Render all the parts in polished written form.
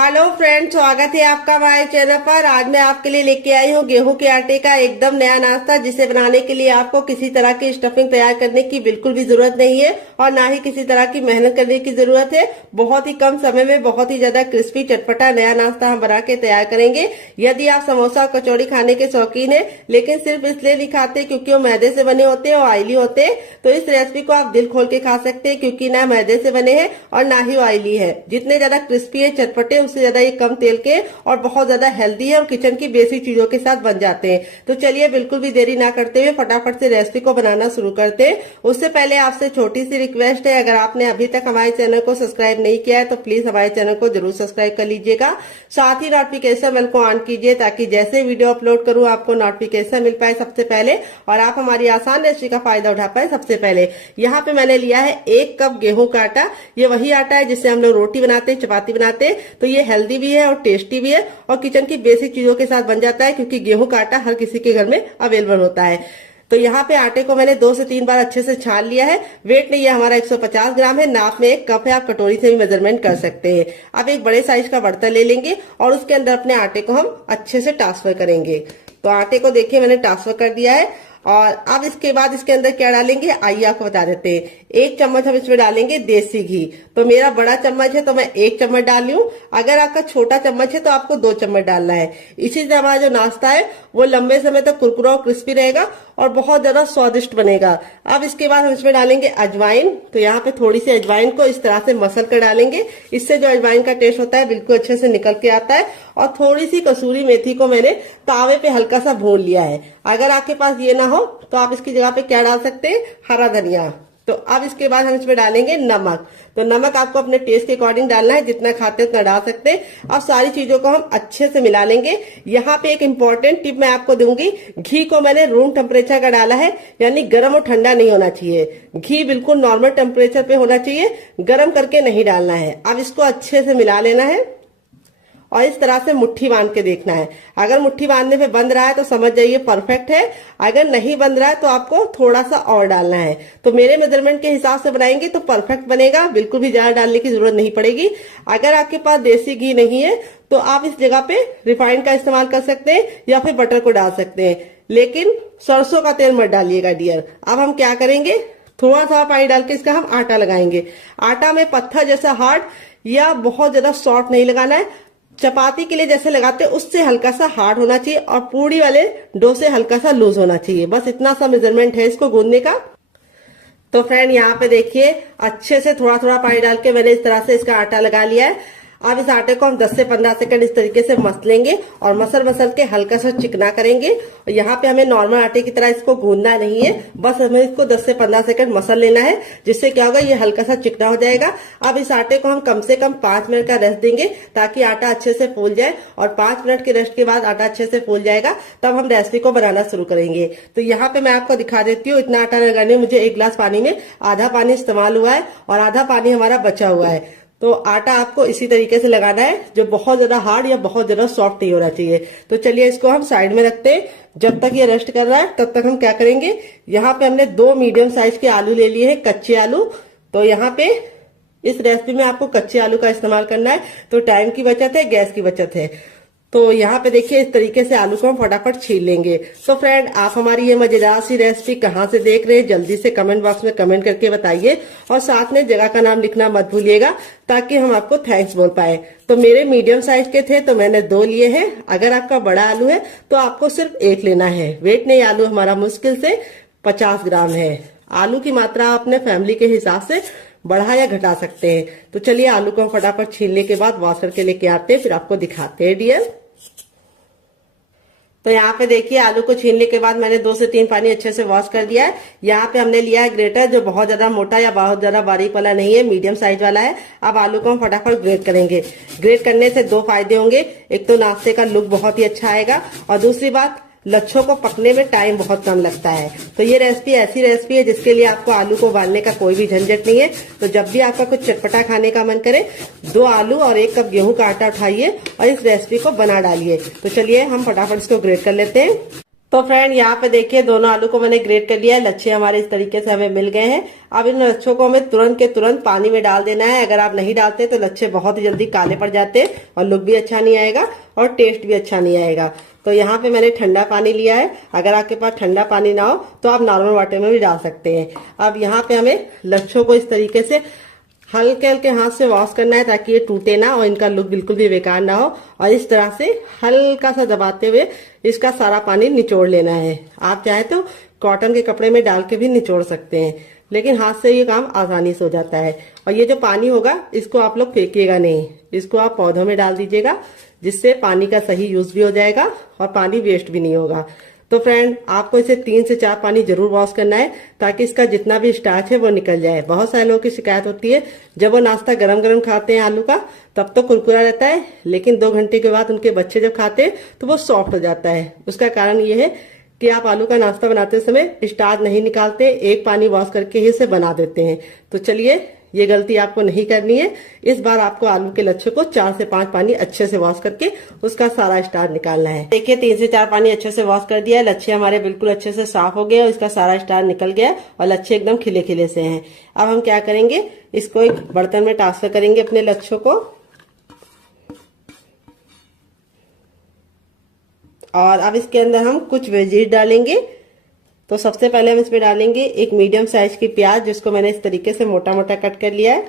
Hello friends, स्वागत है आपका हमारे चैनल पर। आज मैं आपके लिए लेके आई हूँ गेहूं के आटे का एकदम नया नाश्ता, जिसे बनाने के लिए आपको किसी तरह की स्टफिंग तैयार करने की बिल्कुल भी जरूरत नहीं है और ना ही किसी तरह की मेहनत करने की जरूरत है। बहुत ही कम समय में बहुत ही ज्यादा क्रिस्पी चटपटा नया नाश्ता हम बना के तैयार करेंगे। यदि आप समोसा और कचौड़ी खाने के शौकीन है लेकिन सिर्फ इसलिए नहीं खाते क्योंकि वो मैदे से बने होते हैं और ऑयली होते हैं, तो इस रेसिपी को आप दिल खोल के खा सकते हैं, क्योंकि ना मैदे से बने हैं और ना ही ऑयली है। जितने ज्यादा क्रिस्पी है चटपटे, उससे ज्यादा ये कम तेल के और बहुत ज्यादा हेल्दी है और किचन की बेसिक चीजों के साथ बन जाते हैं। तो चलिए बिल्कुल भी देरी ना करते हुए फटाफट से रेसिपी को बनाना शुरू करते हैं। उससे पहले आपसे छोटी सी रिक्वेस्ट है, अगर आपने अभी तक हमारे चैनल को सब्सक्राइब नहीं किया है तो प्लीज हमारे चैनल को जरूर सब्सक्राइब कर लीजिएगा। साथ ही नोटिफिकेशन बेल को ऑन कीजिए ताकि जैसे वीडियो अपलोड करूं आपको नोटिफिकेशन मिल पाए सबसे पहले और आप हमारी आसान रेसिपी का फायदा उठा पाए सबसे पहले। यहाँ पे मैंने लिया है 1 कप गेहूं का आटा। ये वही आटा है जिससे हम लोग रोटी बनाते हैं, चपाती बनाते हैं। तो ये हेल्दी भी है और टेस्टी भी है और किचन की बेसिक चीजों के साथ बन जाता है, क्योंकि गेहूं का आटा हर किसी के घर में अवेलेबल होता है। तो यहाँ पे आटे को मैंने 2 से 3 बार अच्छे से छान लिया है। वेट नहीं है हमारा 150 ग्राम है, नाप में 1 कप है, आप कटोरी से भी मेजरमेंट कर सकते हैं। अब एक बड़े साइज का बर्तन ले लेंगे और उसके अंदर अपने आटे को हम अच्छे से ट्रांसफर करेंगे। तो आटे को देखिए मैंने ट्रांसफर कर दिया है और अब इसके बाद इसके अंदर क्या डालेंगे आइए आपको बता देते हैं। 1 चम्मच हम इसमें डालेंगे देसी घी। तो मेरा बड़ा चम्मच है तो मैं 1 चम्मच डाल रही हूँ। अगर आपका छोटा चम्मच है तो आपको 2 चम्मच डालना है। इसी से हमारा जो नाश्ता है वो लंबे समय तक कुरकुरा और क्रिस्पी रहेगा और बहुत ज्यादा स्वादिष्ट बनेगा। अब इसके बाद हम इसमें डालेंगे अजवाइन। तो यहाँ पे थोड़ी सी अजवाइन को इस तरह से मसल कर डालेंगे। इससे जो अजवाइन का टेस्ट होता है बिल्कुल अच्छे से निकल के आता है। और थोड़ी सी कसूरी मेथी को मैंने तावे पे हल्का सा भून लिया है। अगर आपके पास ये ना हो तो आप इसकी जगह पे क्या डाल सकते हैं, हरा धनिया। तो अब इसके बाद हम इसमें डालेंगे नमक। तो नमक आपको अपने टेस्ट के अकॉर्डिंग डालना है, जितना खाते उतना डाल सकते हैं। अब सारी चीजों को हम अच्छे से मिला लेंगे। यहाँ पे एक इम्पोर्टेंट टिप मैं आपको दूंगी, घी को मैंने रूम टेम्परेचर का डाला है, यानी गर्म और ठंडा नहीं होना चाहिए। घी बिल्कुल नॉर्मल टेम्परेचर पे होना चाहिए, गर्म करके नहीं डालना है। अब इसको अच्छे से मिला लेना है और इस तरह से मुट्ठी बांध के देखना है। अगर मुट्ठी बांधने पे बंध रहा है तो समझ जाइए परफेक्ट है। अगर नहीं बंध रहा है तो आपको थोड़ा सा और डालना है। तो मेरे मेजरमेंट के हिसाब से बनाएंगे तो परफेक्ट बनेगा, बिल्कुल भी ज्यादा डालने की जरूरत नहीं पड़ेगी। अगर आपके पास देसी घी नहीं है तो आप इस जगह पे रिफाइंड का इस्तेमाल कर सकते हैं या फिर बटर को डाल सकते हैं, लेकिन सरसों का तेल मत डालिएगा डियर। अब हम क्या करेंगे, थोड़ा सा पानी डाल के इसका हम आटा लगाएंगे। आटा में पत्थर जैसा हार्ड या बहुत ज्यादा सॉफ्ट नहीं लगाना है। चपाती के लिए जैसे लगाते हैं उससे हल्का सा हार्ड होना चाहिए और पूड़ी वाले डो से हल्का सा लूज होना चाहिए। बस इतना सा मेजरमेंट है इसको गूंदने का। तो फ्रेंड यहाँ पे देखिए अच्छे से थोड़ा थोड़ा पानी डाल के मैंने इस तरह से इसका आटा लगा लिया है। अब इस आटे को हम 10 से 15 सेकंड इस तरीके से मसलेंगे और मसल के हल्का सा चिकना करेंगे। और यहाँ पे हमें नॉर्मल आटे की तरह इसको गूंदना नहीं है, बस हमें इसको 10 से 15 सेकंड मसल लेना है, जिससे क्या होगा ये हल्का सा चिकना हो जाएगा। अब इस आटे को हम कम से कम 5 मिनट का रेस्ट देंगे ताकि आटा अच्छे से फूल जाए और 5 मिनट के रेस्ट के बाद आटा अच्छे से फूल जाएगा, तब हम रेसिपी को बनाना शुरू करेंगे। तो यहाँ पे मैं आपको दिखा देती हूँ। इतना आटा लगाने में मुझे 1 गिलास पानी में आधा पानी इस्तेमाल हुआ है और आधा पानी हमारा बचा हुआ है। तो आटा आपको इसी तरीके से लगाना है, जो बहुत ज्यादा हार्ड या बहुत ज्यादा सॉफ्ट नहीं होना चाहिए। तो चलिए इसको हम साइड में रखते हैं। जब तक ये रेस्ट कर रहा है तब तक हम क्या करेंगे, यहाँ पे हमने 2 मीडियम साइज के आलू ले लिए हैं, कच्चे आलू। तो यहाँ पे इस रेसिपी में आपको कच्चे आलू का इस्तेमाल करना है, तो टाइम की बचत है, गैस की बचत है। तो यहाँ पे देखिए इस तरीके से आलू को हम फटाफट छील लेंगे। तो फ्रेंड आप हमारी ये मजेदार सी रेसिपी कहाँ से देख रहे हैं जल्दी से कमेंट बॉक्स में कमेंट करके बताइए और साथ में जगह का नाम लिखना मत भूलिएगा ताकि हम आपको थैंक्स बोल पाए। तो मेरे मीडियम साइज के थे तो मैंने 2 लिए हैं। अगर आपका बड़ा आलू है तो आपको सिर्फ 1 लेना है। वेट नहीं, आलू हमारा मुश्किल से 50 ग्राम है। आलू की मात्रा आप अपने फैमिली के हिसाब से बढ़ा या घटा सकते हैं। तो चलिए आलू को हम फटाफट छीलने के बाद वॉश करके लेके आते हैं, फिर आपको दिखाते हैं डियर। तो यहाँ पे देखिए आलू को छीलने के बाद मैंने 2 से 3 पानी अच्छे से वॉश कर दिया है। यहाँ पे हमने लिया है ग्रेटर, जो बहुत ज्यादा मोटा या बहुत ज्यादा बारीक वाला नहीं है, मीडियम साइज वाला है। अब आलू को हम फटाफट ग्रेट करेंगे। ग्रेट करने से 2 फायदे होंगे, एक तो नाश्ते का लुक बहुत ही अच्छा आएगा और दूसरी बात लच्छों को पकने में टाइम बहुत कम लगता है। तो ये रेसिपी ऐसी रेसिपी है जिसके लिए आपको आलू को उबालने का कोई भी झंझट नहीं है। तो जब भी आपका कुछ चटपटा खाने का मन करे 2 आलू और 1 कप गेहूं का आटा उठाइए और इस रेसिपी को बना डालिए। तो चलिए हम फटाफट इसको ग्रेट कर लेते हैं। तो फ्रेंड यहाँ पे देखिए दोनों आलू को मैंने ग्रेट कर लिया है। लच्छे हमारे इस तरीके से हमें मिल गए हैं। अब इन लच्छों को हमें तुरंत के तुरंत पानी में डाल देना है। अगर आप नहीं डालते तो लच्छे बहुत ही जल्दी काले पड़ जाते हैं और लुक भी अच्छा नहीं आएगा और टेस्ट भी अच्छा नहीं आएगा। तो यहाँ पे मैंने ठंडा पानी लिया है। अगर आपके पास ठंडा पानी ना हो तो आप नॉर्मल वाटर में भी डाल सकते हैं। अब यहाँ पे हमें लच्छों को इस तरीके से हल्के हल्के हाथ से वॉश करना है ताकि ये टूटे ना और इनका लुक बिल्कुल भी बेकार ना हो। और इस तरह से हल्का सा दबाते हुए इसका सारा पानी निचोड़ लेना है। आप चाहे तो कॉटन के कपड़े में डाल के भी निचोड़ सकते हैं, लेकिन हाथ से ये काम आसानी से हो जाता है। और ये जो पानी होगा इसको आप लोग फेंकिएगा नहीं, इसको आप पौधों में डाल दीजिएगा, जिससे पानी का सही यूज भी हो जाएगा और पानी वेस्ट भी नहीं होगा। तो फ्रेंड आपको इसे 3 से 4 पानी जरूर वॉश करना है ताकि इसका जितना भी स्टार्च है वो निकल जाए। बहुत सारे लोगों की शिकायत होती है जब वो नाश्ता गरम गरम खाते हैं आलू का तब तो कुरकुरा रहता है, लेकिन 2 घंटे के बाद उनके बच्चे जब खाते हैं तो वो सॉफ्ट हो जाता है। उसका कारण ये है कि आप आलू का नाश्ता बनाते समय स्टार्च नहीं निकालते, एक पानी वॉश करके ही इसे बना देते हैं। तो चलिए ये गलती आपको नहीं करनी है। इस बार आपको आलू के लच्छे को 4 से 5 पानी अच्छे से वॉश करके उसका सारा स्टार्च निकालना है। देखिए 3 से 4 पानी अच्छे से वॉश कर दिया है। लच्छे हमारे बिल्कुल अच्छे से साफ हो गए और इसका सारा स्टार्च निकल गया और लच्छे एकदम खिले खिले से हैं। अब हम क्या करेंगे, इसको एक बर्तन में ट्रांसफर करेंगे अपने लच्छों को। और अब इसके अंदर हम कुछ वेजीज डालेंगे। तो सबसे पहले हम इसमें डालेंगे एक मीडियम साइज की प्याज, जिसको मैंने इस तरीके से मोटा मोटा कट कर लिया है।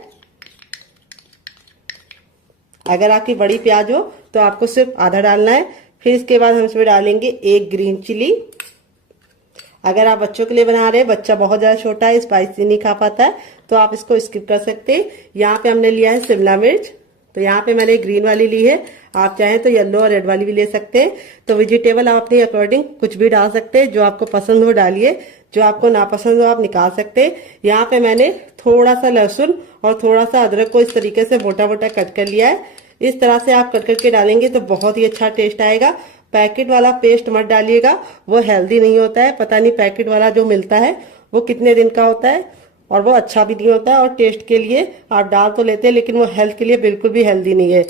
अगर आपकी बड़ी प्याज हो तो आपको सिर्फ आधा डालना है। फिर इसके बाद हम इसमें डालेंगे एक ग्रीन चिली। अगर आप बच्चों के लिए बना रहे हैं, बच्चा बहुत ज्यादा छोटा है, स्पाइसी नहीं खा पाता है, तो आप इसको स्किप कर सकते हैं। यहाँ पे हमने लिया है शिमला मिर्च। तो यहाँ पे मैंने ग्रीन वाली ली है, आप चाहें तो येलो और रेड वाली भी ले सकते हैं। तो वेजिटेबल आप अपने अकॉर्डिंग कुछ भी डाल सकते हैं, जो आपको पसंद हो डालिए, जो आपको नापसंद हो आप निकाल सकते हैं। यहाँ पे मैंने थोड़ा सा लहसुन और थोड़ा सा अदरक को इस तरीके से मोटा मोटा कट कर लिया है। इस तरह से आप कट करके डालेंगे तो बहुत ही अच्छा टेस्ट आएगा। पैकेट वाला पेस्ट मत डालिएगा, वो हेल्दी नहीं होता है। पता नहीं पैकेट वाला जो मिलता है वो कितने दिन का होता है और वो अच्छा भी नहीं होता है। और टेस्ट के लिए आप डाल तो लेते हैं, लेकिन वो हेल्थ के लिए बिल्कुल भी हेल्दी नहीं है।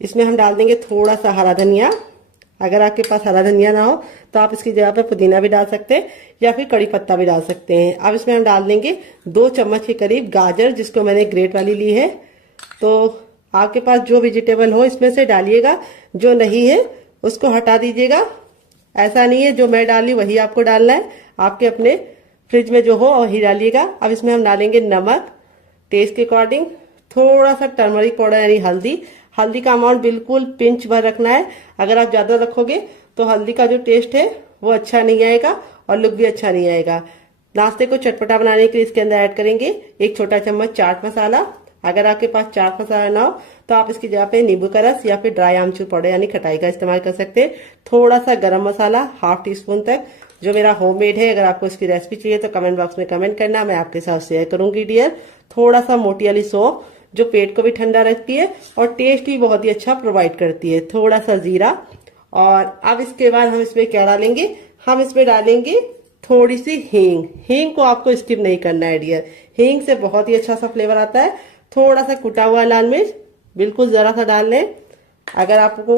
इसमें हम डाल देंगे थोड़ा सा हरा धनिया। अगर आपके पास हरा धनिया ना हो तो आप इसकी जगह पे पुदीना भी डाल सकते हैं या फिर कड़ी पत्ता भी डाल सकते हैं। अब इसमें हम डाल देंगे 2 चम्मच के करीब गाजर, जिसको मैंने ग्रेट वाली ली है। तो आपके पास जो वेजिटेबल हो इसमें से डालिएगा, जो नहीं है उसको हटा दीजिएगा। ऐसा नहीं है जो मैं डाली वही आपको डालना है, आपके अपने फ्रिज में जो हो वही डालिएगा। अब इसमें हम डालेंगे नमक टेस्ट के अकॉर्डिंग, थोड़ा सा टर्मरिक पाउडर यानी हल्दी। हल्दी का अमाउंट बिल्कुल पिंच भर रखना है। अगर आप ज्यादा रखोगे तो हल्दी का जो टेस्ट है वो अच्छा नहीं आएगा और लुक भी अच्छा नहीं आएगा। नाश्ते को चटपटा बनाने के लिए इसके अंदर ऐड करेंगे 1 छोटा चम्मच चाट मसाला। अगर आपके पास चाट मसाला ना हो तो आप इसकी जगह पे नींबू का रस या फिर ड्राई आमचूर पाउडर यानी खटाई का इस्तेमाल कर सकते हैं। थोड़ा सा गरम मसाला ½ टीस्पून तक, जो मेरा होममेड है। अगर आपको इसकी रेसिपी चाहिए तो कमेंट बॉक्स में कमेंट करना, मैं आपके साथ शेयर करूंगी डियर। थोड़ा सा मोटी वाली सौंफ, जो पेट को भी ठंडा रखती है और टेस्ट भी बहुत ही अच्छा प्रोवाइड करती है। थोड़ा सा जीरा। और अब इसके बाद हम इसमें क्या डालेंगे, हम इसमें डालेंगे थोड़ी सी हींग। हींग को आपको स्किप नहीं करना है डियर, हींग से बहुत ही अच्छा सा फ्लेवर आता है। थोड़ा सा कुटा हुआ लाल मिर्च, बिल्कुल जरा सा डाल लें। अगर आपको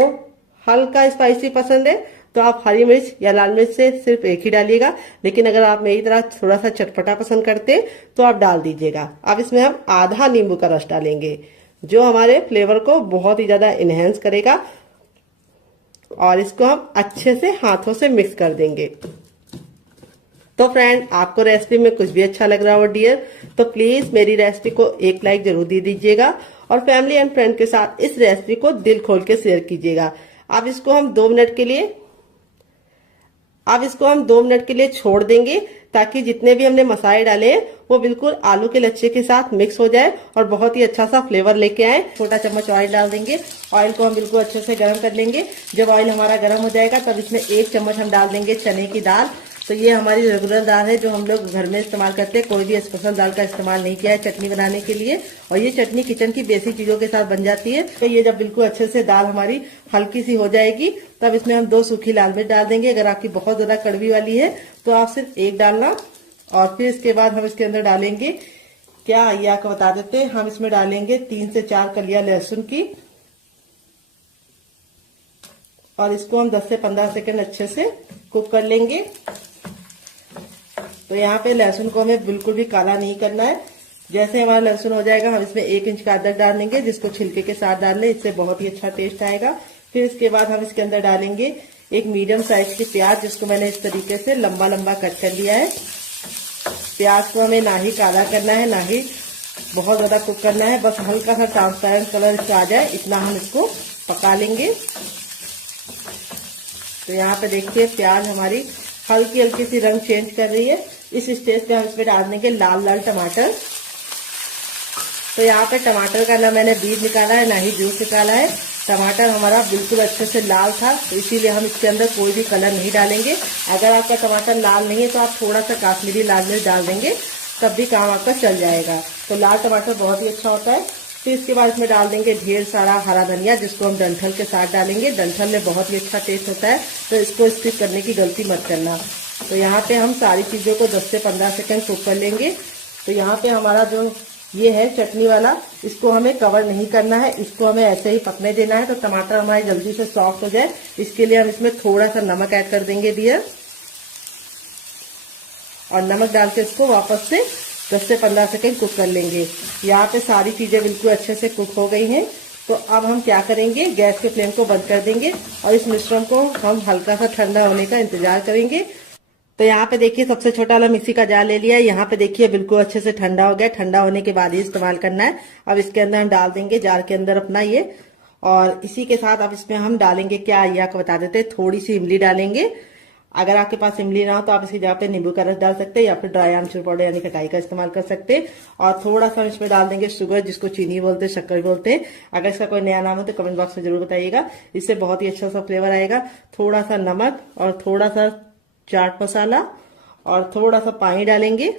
हल्का स्पाइसी पसंद है तो आप हरी मिर्च या लाल मिर्च से सिर्फ एक ही डालिएगा, लेकिन अगर आप मेरी तरह थोड़ा सा चटपटा पसंद करते हैं तो आप डाल दीजिएगा। अब इसमें हम आधा नींबू का रस डालेंगे, जो हमारे फ्लेवर को बहुत ही ज्यादा इनहेंस करेगा। और इसको हम अच्छे से हाथों से मिक्स कर देंगे। तो फ्रेंड आपको रेसिपी में कुछ भी अच्छा लग रहा हो डियर, तो प्लीज मेरी रेसिपी को एक लाइक जरूर दे दीजिएगा और फैमिली एंड फ्रेंड के साथ इस रेसिपी को दिल खोल के शेयर कीजिएगा। अब इसको हम 2 मिनट के लिए छोड़ देंगे, ताकि जितने भी हमने मसाले डाले हैं वो बिल्कुल आलू के लच्छे के साथ मिक्स हो जाए और बहुत ही अच्छा सा फ्लेवर लेके आए। छोटा चम्मच ऑयल डाल देंगे। ऑयल को हम बिल्कुल अच्छे से गर्म कर लेंगे। जब ऑयल हमारा गर्म हो जाएगा तब इसमें 1 चम्मच हम डाल देंगे चने की दाल। तो ये हमारी रेगुलर दाल है जो हम लोग घर में इस्तेमाल करते हैं, कोई भी स्पेशल दाल का इस्तेमाल नहीं किया है चटनी बनाने के लिए। और ये चटनी किचन की बेसिक चीजों के साथ बन जाती है। तो ये जब बिल्कुल अच्छे से दाल हमारी हल्की सी हो जाएगी तब इसमें हम 2 सूखी लाल मिर्च डाल देंगे। अगर आपकी बहुत ज्यादा कड़वी वाली है तो आप सिर्फ 1 डालना। और फिर इसके बाद हम इसके अंदर डालेंगे, क्या ये आपको बता देते हैं, हम इसमें डालेंगे 3 से 4 कलियां लहसुन की। और इसको हम 10 से 15 सेकंड अच्छे से कुक कर लेंगे। तो यहाँ पे लहसुन को हमें बिल्कुल भी काला नहीं करना है। जैसे हमारा लहसुन हो जाएगा हम इसमें 1 इंच का अदरक डाल देंगे, जिसको छिलके के साथ डाल लें, इससे बहुत ही अच्छा टेस्ट आएगा। फिर इसके बाद हम इसके अंदर डालेंगे एक मीडियम साइज की प्याज, जिसको मैंने इस तरीके से लंबा लंबा कट कर लिया है। प्याज को हमें ना ही काला करना है ना ही बहुत ज्यादा कुक करना है, बस हल्का सा ट्रांसपेरेंट कलर इसका आ जाए इतना हम इसको पका लेंगे। तो यहाँ पे देखिए प्याज हमारी हल्की हल्की सी रंग चेंज कर रही है। इस स्टेज पे हम इसमें डाल देंगे लाल लाल टमाटर। तो यहाँ पे टमाटर का ना मैंने बीज निकाला है ना ही जूस निकाला है। टमाटर हमारा बिल्कुल अच्छे से लाल था, तो इसीलिए हम इसके अंदर कोई भी कलर नहीं डालेंगे। अगर आपका टमाटर लाल नहीं है तो आप थोड़ा सा काश्मीरी लाल मिर्च डाल देंगे, तब भी काम आपका चल जाएगा। तो लाल टमाटर बहुत ही अच्छा होता है। फिर इसके बाद इसमें डाल देंगे ढेर सारा हरा धनिया, जिसको हम डंठल के साथ डालेंगे। डंठल में बहुत ही अच्छा टेस्ट होता है, तो इसको स्किप करने की गलती मत करना। तो यहाँ पे हम सारी चीजों को 10 से 15 सेकंड कुक कर लेंगे। तो यहाँ पे हमारा जो ये है चटनी वाला, इसको हमें कवर नहीं करना है, इसको हमें ऐसे ही पकने देना है। तो टमाटर हमारे जल्दी से सॉफ्ट हो जाए, इसके लिए हम इसमें थोड़ा सा नमक ऐड कर देंगे डियर, और नमक डाल के इसको वापस से 10 से 15 सेकंड कुक कर लेंगे। यहाँ पे सारी चीजें बिल्कुल अच्छे से कुक हो गई हैं। तो अब हम क्या करेंगे, गैस के फ्लेम को बंद कर देंगे और इस मिश्रण को हम हल्का सा ठंडा होने का इंतजार करेंगे। तो यहाँ पे देखिए सबसे छोटा वाला मिक्सी का जार ले लिया है। यहाँ पे देखिए बिल्कुल अच्छे से ठंडा हो गया। ठंडा होने के बाद ही इस्तेमाल करना है। अब इसके अंदर हम डाल देंगे जार के अंदर अपना ये, और इसी के साथ अब इसमें हम डालेंगे क्या, ये आपको बता देते हैं, थोड़ी सी इमली डालेंगे। अगर आपके पास इमली ना हो तो आप इसकी जगह पे नींबू का रस डाल सकते हैं, या फिर ड्राई आमचूर पाउडर यानी खटाई का इस्तेमाल कर सकते हैं। और थोड़ा सा हम इसमें डाल देंगे शुगर, जिसको चीनी बोलते हैं, शक्कर बोलते हैं। अगर इसका कोई नया नाम हो तो कमेंट बॉक्स में जरूर बताइएगा, इससे बहुत ही अच्छा सा फ्लेवर आएगा। थोड़ा सा नमक और थोड़ा सा चाट मसाला और थोड़ा सा पानी डालेंगे,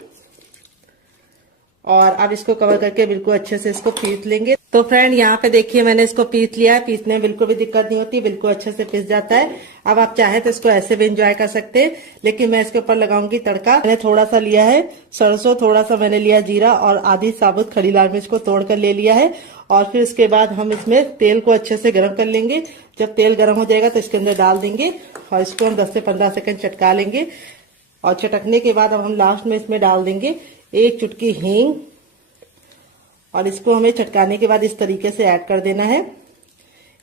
और अब इसको कवर करके बिल्कुल अच्छे से इसको पीस लेंगे। तो फ्रेंड यहाँ पे देखिए मैंने इसको पीस लिया है। पीसने में बिल्कुल भी दिक्कत नहीं होती, बिल्कुल अच्छे से पीस जाता है। अब आप चाहे तो इसको ऐसे भी एंजॉय कर सकते हैं, लेकिन मैं इसके ऊपर लगाऊंगी तड़का। मैंने थोड़ा सा लिया है सरसों, थोड़ा सा मैंने लिया जीरा, और आधी साबुत खड़ी लाल मिर्च को तोड़ कर ले लिया है। और फिर इसके बाद हम इसमें तेल को अच्छे से गर्म कर लेंगे। जब तेल गर्म हो जाएगा तो इसके अंदर डाल देंगे और इसको हम 10 से 15 सेकंड चटका लेंगे। और चटकने के बाद अब हम लास्ट में इसमें डाल देंगे 1 चुटकी हींग, और इसको हमें चटकाने के बाद इस तरीके से ऐड कर देना है।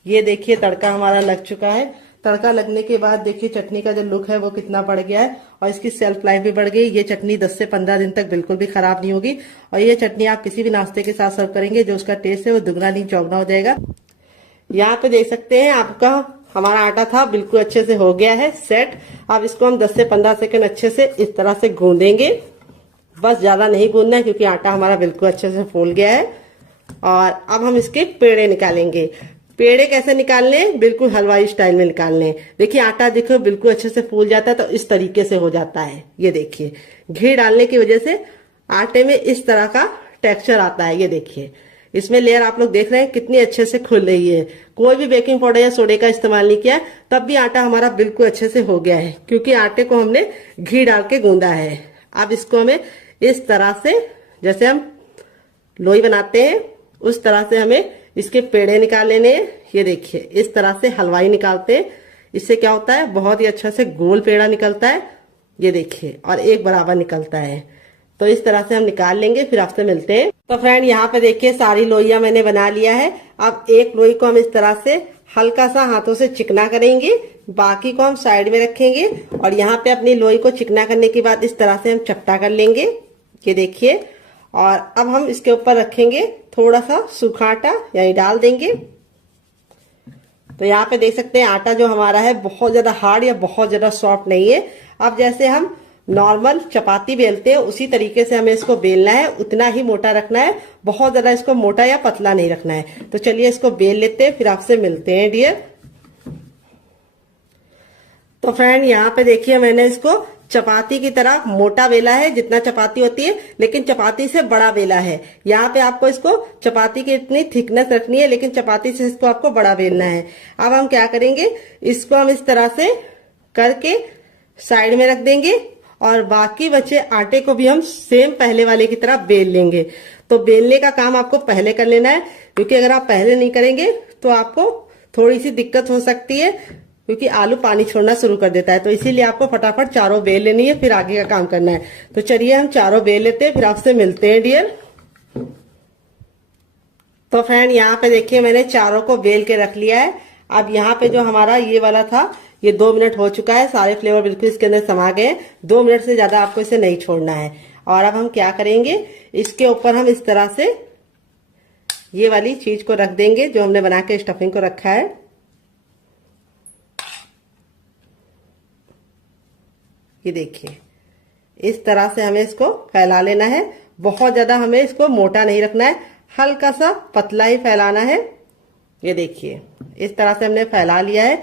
ये देखिए तड़का हमारा लग चुका है। तड़का लगने के बाद देखिए चटनी का जो लुक है वो कितना बढ़ गया है, और इसकी शेल्फ लाइफ भी बढ़ गई। ये चटनी 10 से 15 दिन तक बिल्कुल भी खराब नहीं होगी, और ये चटनी आप किसी भी नाश्ते के साथ सर्व करेंगे, जो उसका टेस्ट है वो दुगना नहीं चौगना हो जाएगा। यहाँ पे देख सकते हैं आपका हमारा आटा था बिल्कुल अच्छे से हो गया है सेट। अब इसको हम 10 से 15 सेकंड अच्छे से इस तरह से गूंदेंगे, बस ज्यादा नहीं गूंदना है क्योंकि आटा हमारा बिल्कुल अच्छे से फूल गया है। और अब हम इसके पेड़े निकालेंगे। पेड़े कैसे निकालने, बिल्कुल हलवाई स्टाइल में निकालने। देखिए आटा देखो बिल्कुल अच्छे से फूल जाता है, तो इस तरीके से हो जाता है। ये देखिए घी डालने की वजह से आटे में इस तरह का टेक्सचर आता है। ये देखिए इसमें लेयर आप लोग देख रहे हैं कितनी अच्छे से खुल रही है। कोई भी बेकिंग पाउडर या सोडे का इस्तेमाल नहीं किया, तब भी आटा हमारा बिल्कुल अच्छे से हो गया है, क्योंकि आटे को हमने घी डाल के गूंदा है। अब इसको हमें इस तरह से, जैसे हम लोई बनाते हैं उस तरह से हमें इसके पेड़े निकाल लेने हैं। ये देखिए इस तरह से हलवाई निकालते हैं। इससे क्या होता है, बहुत ही अच्छा से गोल पेड़ा निकलता है। ये देखिए, और एक बराबर निकलता है। तो इस तरह से हम निकाल लेंगे, फिर आपसे मिलते हैं। तो फ्रेंड यहाँ पे देखिए सारी लोइयां मैंने बना लिया है। अब एक लोई को हम इस तरह से हल्का सा हाथों से चिकना करेंगे, बाकी को हम साइड में रखेंगे। और यहाँ पे अपनी लोई को चिकना करने के बाद इस तरह से हम चपटा कर लेंगे। ये देखिए, और अब हम इसके ऊपर रखेंगे थोड़ा सा सूखा आटा, यानी डाल देंगे। तो यहाँ पे देख सकते हैं आटा जो हमारा है बहुत ज्यादा हार्ड या बहुत ज्यादा सॉफ्ट नहीं है। अब जैसे हम नॉर्मल चपाती बेलते हैं उसी तरीके से हमें इसको बेलना है, उतना ही मोटा रखना है, बहुत ज्यादा इसको मोटा या पतला नहीं रखना है। तो चलिए इसको बेल लेते हैं, फिर आपसे मिलते हैं डियर। तो फ्रेंड यहाँ पे देखिए मैंने इसको चपाती की तरह मोटा बेला है, जितना चपाती होती है, लेकिन चपाती से बड़ा बेला है। यहाँ पे आपको इसको चपाती की इतनी थिकनेस रखनी है, लेकिन चपाती से इसको आपको बड़ा बेलना है। अब हम क्या करेंगे, इसको हम इस तरह से करके साइड में रख देंगे, और बाकी बचे आटे को भी हम सेम पहले वाले की तरह बेल लेंगे। तो बेलने का काम आपको पहले कर लेना है, क्योंकि अगर आप पहले नहीं करेंगे तो आपको थोड़ी सी दिक्कत हो सकती है। क्योंकि आलू पानी छोड़ना शुरू कर देता है। तो इसीलिए आपको फटाफट चारों बेल लेनी है, फिर आगे का काम करना है। तो चलिए हम चारों बेल लेते हैं, फिर आपसे मिलते हैं डियर। तो फ्रेंड यहाँ पे देखिए मैंने चारों को बेल के रख लिया है। अब यहाँ पे जो हमारा ये वाला था, ये 2 मिनट हो चुका है, सारे फ्लेवर बिल्कुल इसके अंदर समा गए। 2 मिनट से ज्यादा आपको इसे नहीं छोड़ना है। और अब हम क्या करेंगे, इसके ऊपर हम इस तरह से ये वाली चीज को रख देंगे जो हमने बना के स्टफिंग को रखा है। ये देखिए इस तरह से हमें इसको फैला लेना है। बहुत ज्यादा हमें इसको मोटा नहीं रखना है, हल्का सा पतला ही फैलाना है। ये देखिए इस तरह से हमने फैला लिया है,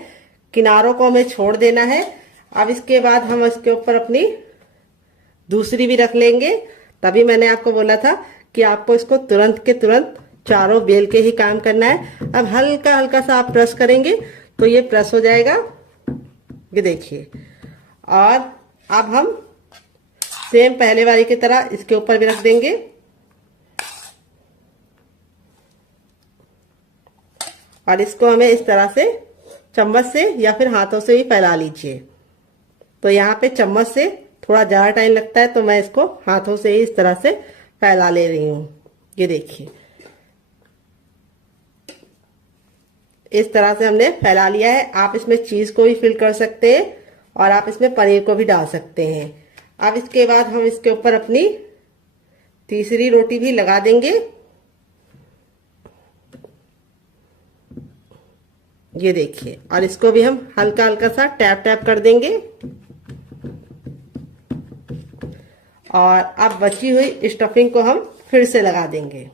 किनारों को हमें छोड़ देना है। अब इसके बाद हम इसके ऊपर अपनी दूसरी भी रख लेंगे। तभी मैंने आपको बोला था कि आपको इसको तुरंत के तुरंत चारों बेल के ही काम करना है। अब हल्का हल्का सा आप प्रेस करेंगे तो ये प्रेस हो जाएगा। ये देखिए, और अब हम सेम पहले वाली की तरह इसके ऊपर भी रख देंगे। और इसको हमें इस तरह से चम्मच से या फिर हाथों से ही फैला लीजिए। तो यहाँ पे चम्मच से थोड़ा ज्यादा टाइम लगता है, तो मैं इसको हाथों से ही इस तरह से फैला ले रही हूँ। ये देखिए इस तरह से हमने फैला लिया है। आप इसमें चीज को भी फिल कर सकते हैं और आप इसमें पनीर को भी डाल सकते हैं। अब इसके बाद हम इसके ऊपर अपनी तीसरी रोटी भी लगा देंगे। ये देखिए, और इसको भी हम हल्का हल्का सा टैप टैप कर देंगे। और अब बची हुई स्टफिंग को हम फिर से लगा देंगे।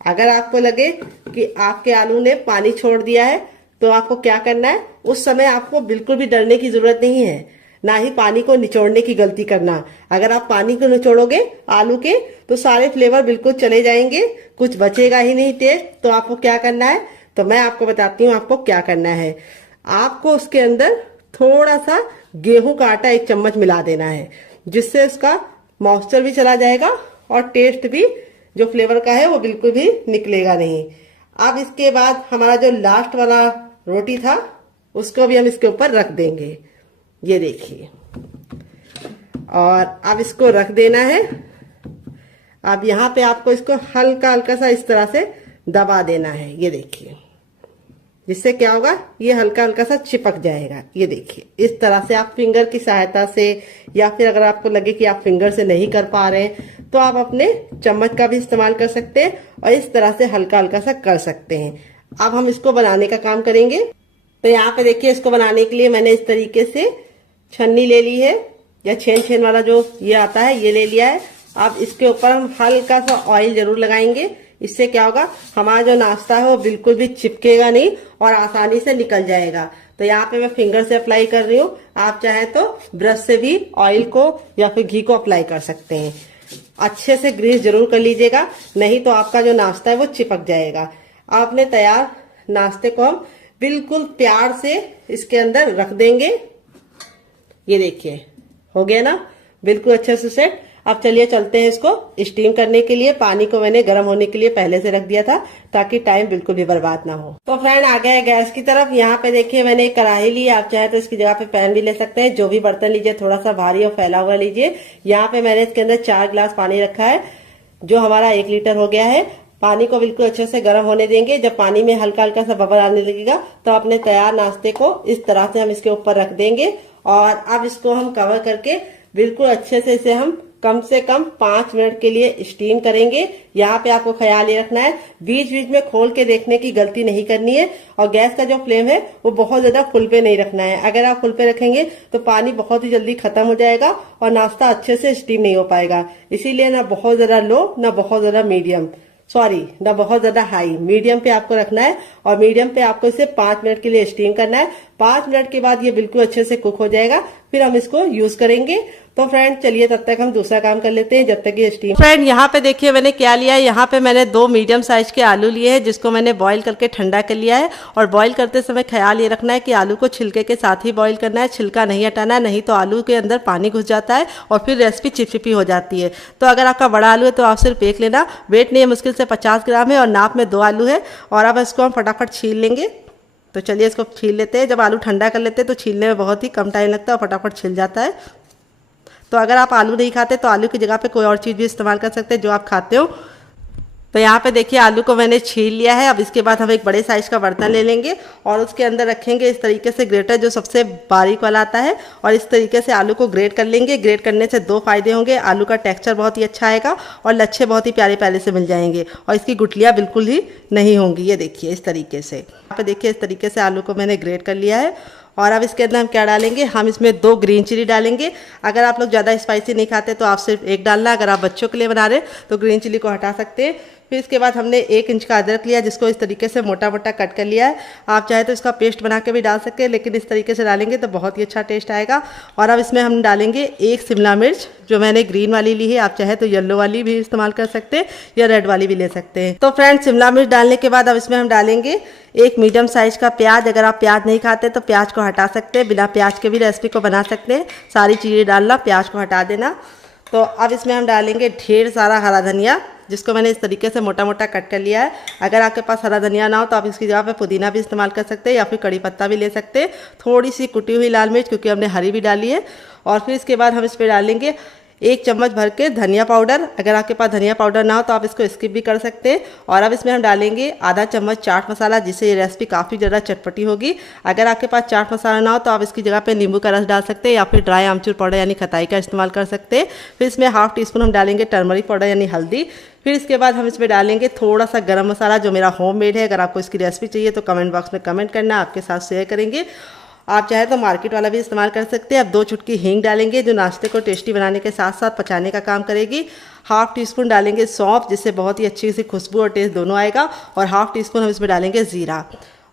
अगर आपको लगे कि आपके आलू ने पानी छोड़ दिया है तो आपको क्या करना है, उस समय आपको बिल्कुल भी डरने की जरूरत नहीं है, ना ही पानी को निचोड़ने की गलती करना। अगर आप पानी को निचोड़ोगे आलू के तो सारे फ्लेवर बिल्कुल चले जाएंगे, कुछ बचेगा ही नहीं टेस्ट। तो आपको क्या करना है, तो मैं आपको बताती हूँ आपको क्या करना है। आपको उसके अंदर थोड़ा सा गेहूं का आटा 1 चम्मच मिला देना है, जिससे उसका मॉइस्चर भी चला जाएगा और टेस्ट भी जो फ्लेवर का है वो बिल्कुल भी निकलेगा नहीं। अब इसके बाद हमारा जो लास्ट वाला रोटी था उसको भी हम इसके ऊपर रख देंगे। ये देखिए, और अब इसको रख देना है। अब यहाँ पे आपको इसको हल्का हल्का सा इस तरह से दबा देना है। ये देखिए, जिससे क्या होगा, ये हल्का हल्का सा चिपक जाएगा। ये देखिए इस तरह से आप फिंगर की सहायता से, या फिर अगर आपको लगे कि आप फिंगर से नहीं कर पा रहे हैं तो आप अपने चम्मच का भी इस्तेमाल कर सकते हैं और इस तरह से हल्का हल्का सा कर सकते हैं। अब हम इसको बनाने का काम करेंगे। तो यहाँ पे देखिए, इसको बनाने के लिए मैंने इस तरीके से छन्नी ले ली है, या छेन वाला जो ये आता है ये ले लिया है। अब इसके ऊपर हम हल्का सा ऑयल जरूर लगाएंगे। इससे क्या होगा, हमारा जो नाश्ता है वो बिल्कुल भी चिपकेगा नहीं और आसानी से निकल जाएगा। तो यहाँ पे मैं फिंगर से अप्लाई कर रही हूँ, आप चाहे तो ब्रश से भी ऑयल को या फिर घी को अप्लाई कर सकते हैं। अच्छे से ग्रीस जरूर कर लीजिएगा, नहीं तो आपका जो नाश्ता है वो चिपक जाएगा। आपने तैयार नाश्ते को हम बिल्कुल प्यार से इसके अंदर रख देंगे। ये देखिए हो गया ना, बिल्कुल अच्छे से सेट। अब चलिए चलते हैं इसको स्टीम करने के लिए। पानी को मैंने गर्म होने के लिए पहले से रख दिया था ताकि टाइम बिल्कुल भी बर्बाद ना हो। तो फ्रेंड आ गया है गैस की तरफ। यहाँ पे देखिए मैंने एक कढ़ाई ली है, आप चाहे तो इसकी जगह पे पैन भी ले सकते हैं। जो भी बर्तन लीजिए थोड़ा सा भारी और फैला हुआ लीजिए। यहाँ पे मैंने इसके अंदर 4 गिलास पानी रखा है, जो हमारा 1 लीटर हो गया है। पानी को बिल्कुल अच्छे से गर्म होने देंगे। जब पानी में हल्का हल्का सा बबल आने लगेगा तो अपने तैयार नाश्ते को इस तरह से हम इसके ऊपर रख देंगे। और अब इसको हम कवर करके बिल्कुल अच्छे से इसे हम कम से कम 5 मिनट के लिए स्टीम करेंगे। यहाँ पे आपको ख्याल ये रखना है, बीच बीच में खोल के देखने की गलती नहीं करनी है। और गैस का जो फ्लेम है वो बहुत ज्यादा फुल पे नहीं रखना है। अगर आप फुल पे रखेंगे तो पानी बहुत ही जल्दी खत्म हो जाएगा और नाश्ता अच्छे से स्टीम नहीं हो पाएगा। इसीलिए ना बहुत ज्यादा लो, ना बहुत ज्यादा मीडियम, सॉरी ना बहुत ज्यादा हाई, मीडियम पे आपको रखना है। और मीडियम पे आपको इसे 5 मिनट के लिए स्टीम करना है। 5 मिनट के बाद ये बिल्कुल अच्छे से कुक हो जाएगा, फिर हम इसको यूज करेंगे। तो फ्रेंड चलिए तब तक हम दूसरा काम कर लेते हैं जब तक ये स्टीम। फ्रेंड यहाँ पे देखिए मैंने क्या लिया है, यहाँ पे मैंने 2 मीडियम साइज के आलू लिए हैं, जिसको मैंने बॉईल करके ठंडा कर लिया है। और बॉईल करते समय ख्याल ये रखना है कि आलू को छिलके के साथ ही बॉईल करना है, छिलका नहीं हटाना है, नहीं तो आलू के अंदर पानी घुस जाता है और फिर रेसिपी चिपचिपी हो जाती है। तो अगर आपका बड़ा आलू है तो आप सिर्फ 1 लेना, वेट नहीं है, मुश्किल से 50 ग्राम है और नाप में 2 आलू है। और अब इसको हम फटाफट छील लेंगे। तो चलिए इसको छील लेते हैं। जब आलू ठंडा कर लेते हैं तो छीलने में बहुत ही कम टाइम लगता है और फटाफट छिल जाता है। तो अगर आप आलू नहीं खाते तो आलू की जगह पे कोई और चीज़ भी इस्तेमाल कर सकते हैं जो आप खाते हो। तो यहाँ पे देखिए आलू को मैंने छील लिया है। अब इसके बाद हम एक बड़े साइज़ का बर्तन ले लेंगे और उसके अंदर रखेंगे इस तरीके से ग्रेटर, जो सबसे बारीक वाला आता है, और इस तरीके से आलू को ग्रेट कर लेंगे। ग्रेट करने से दो फायदे होंगे, आलू का टेक्सचर बहुत ही अच्छा आएगा और लच्छे बहुत ही प्यारे प्यारे से मिल जाएंगे और इसकी गुठलियाँ बिल्कुल ही नहीं होंगी। ये देखिए इस तरीके से, यहाँ पे देखिए इस तरीके से आलू को मैंने ग्रेट कर लिया है। और अब इसके अंदर हम क्या डालेंगे, हम इसमें 2 ग्रीन चिली डालेंगे। अगर आप लोग ज़्यादा स्पाइसी नहीं खाते तो आप सिर्फ 1 डालना। अगर आप बच्चों के लिए बना रहे तो ग्रीन चिली को हटा सकते हैं। फिर इसके बाद हमने 1 इंच का अदरक लिया, जिसको इस तरीके से मोटा मोटा कट कर लिया है। आप चाहे तो इसका पेस्ट बना के भी डाल सकते हैं, लेकिन इस तरीके से डालेंगे तो बहुत ही अच्छा टेस्ट आएगा। और अब इसमें हम डालेंगे 1 शिमला मिर्च, जो मैंने ग्रीन वाली ली है। आप चाहे तो येलो वाली भी इस्तेमाल कर सकते हैं या रेड वाली भी ले सकते हैं। तो फ्रेंड्स, शिमला मिर्च डालने के बाद अब इसमें हम डालेंगे 1 मीडियम साइज का प्याज। अगर आप प्याज नहीं खाते तो प्याज को हटा सकते हैं, बिना प्याज के भी रेसिपी को बना सकते हैं। सारी चीज़ें डालना, प्याज को हटा देना। तो अब इसमें हम डालेंगे ढेर सारा हरा धनिया, जिसको मैंने इस तरीके से मोटा मोटा कट कर लिया है। अगर आपके पास हरा धनिया ना हो तो आप इसकी जगह पे पुदीना भी इस्तेमाल कर सकते हैं या फिर कड़ी पत्ता भी ले सकते हैं। थोड़ी सी कुटी हुई लाल मिर्च, क्योंकि हमने हरी भी डाली है। और फिर इसके बाद हम इस पर डालेंगे 1 चम्मच भर के धनिया पाउडर। अगर आपके पास धनिया पाउडर ना हो तो आप इसको स्किप भी कर सकते हैं। और अब इसमें हम डालेंगे आधा चम्मच चाट मसाला, जिससे ये रेसिपी काफ़ी ज़्यादा चटपटी होगी। अगर आपके पास चाट मसाला ना हो तो आप इसकी जगह पे नींबू का रस डाल सकते हैं या फिर ड्राई आमचूर पाउडर यानी खटाई का इस्तेमाल कर सकते हैं। फिर इसमें ½ टीस्पून हम डालेंगे टर्मरिक पाउडर यानी हल्दी। फिर इसके बाद हम इसमें डालेंगे थोड़ा सा गरम मसाला, जो मेरा होममेड है। अगर आपको इसकी रेसिपी चाहिए तो कमेंट बॉक्स में कमेंट करना, आपके साथ शेयर करेंगे। आप चाहे तो मार्केट वाला भी इस्तेमाल कर सकते हैं। अब 2 चुटकी हींग डालेंगे, जो नाश्ते को टेस्टी बनाने के साथ साथ पचाने का काम करेगी। ½ टीस्पून डालेंगे सौंफ, जिससे बहुत ही अच्छी सी खुशबू और टेस्ट दोनों आएगा। और ½ टीस्पून हम इसमें डालेंगे ज़ीरा।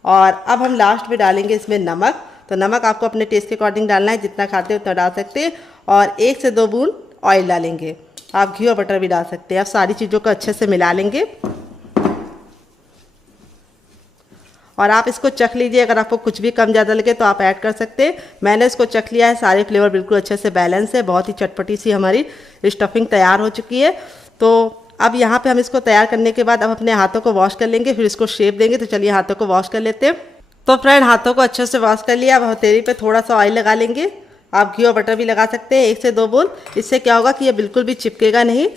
और अब हम लास्ट में डालेंगे इसमें नमक। तो नमक आपको अपने टेस्ट के अकॉर्डिंग डालना है, जितना खाते हैं उतना डाल सकते हैं। और 1 से 2 बूंद ऑयल डालेंगे, आप घी और बटर भी डाल सकते हैं। अब सारी चीज़ों को अच्छे से मिला लेंगे और आप इसको चख लीजिए। अगर आपको कुछ भी कम ज़्यादा लगे तो आप ऐड कर सकते हैं। मैंने इसको चख लिया है, सारे फ्लेवर बिल्कुल अच्छे से बैलेंस है। बहुत ही चटपटी सी हमारी स्टफिंग तैयार हो चुकी है। तो अब यहाँ पे हम इसको तैयार करने के बाद अब अपने हाथों को वॉश कर लेंगे, फिर इसको शेप देंगे। तो चलिए हाथों को वॉश कर लेते हैं। तो फ्रेंड, हाथों को अच्छे से वॉश कर लिया। अब हथेली पे थोड़ा सा ऑयल लगा लेंगे। आप घी और बटर भी लगा सकते हैं, 1 से 2 बूंद। इससे क्या होगा कि ये बिल्कुल भी चिपकेगा नहीं।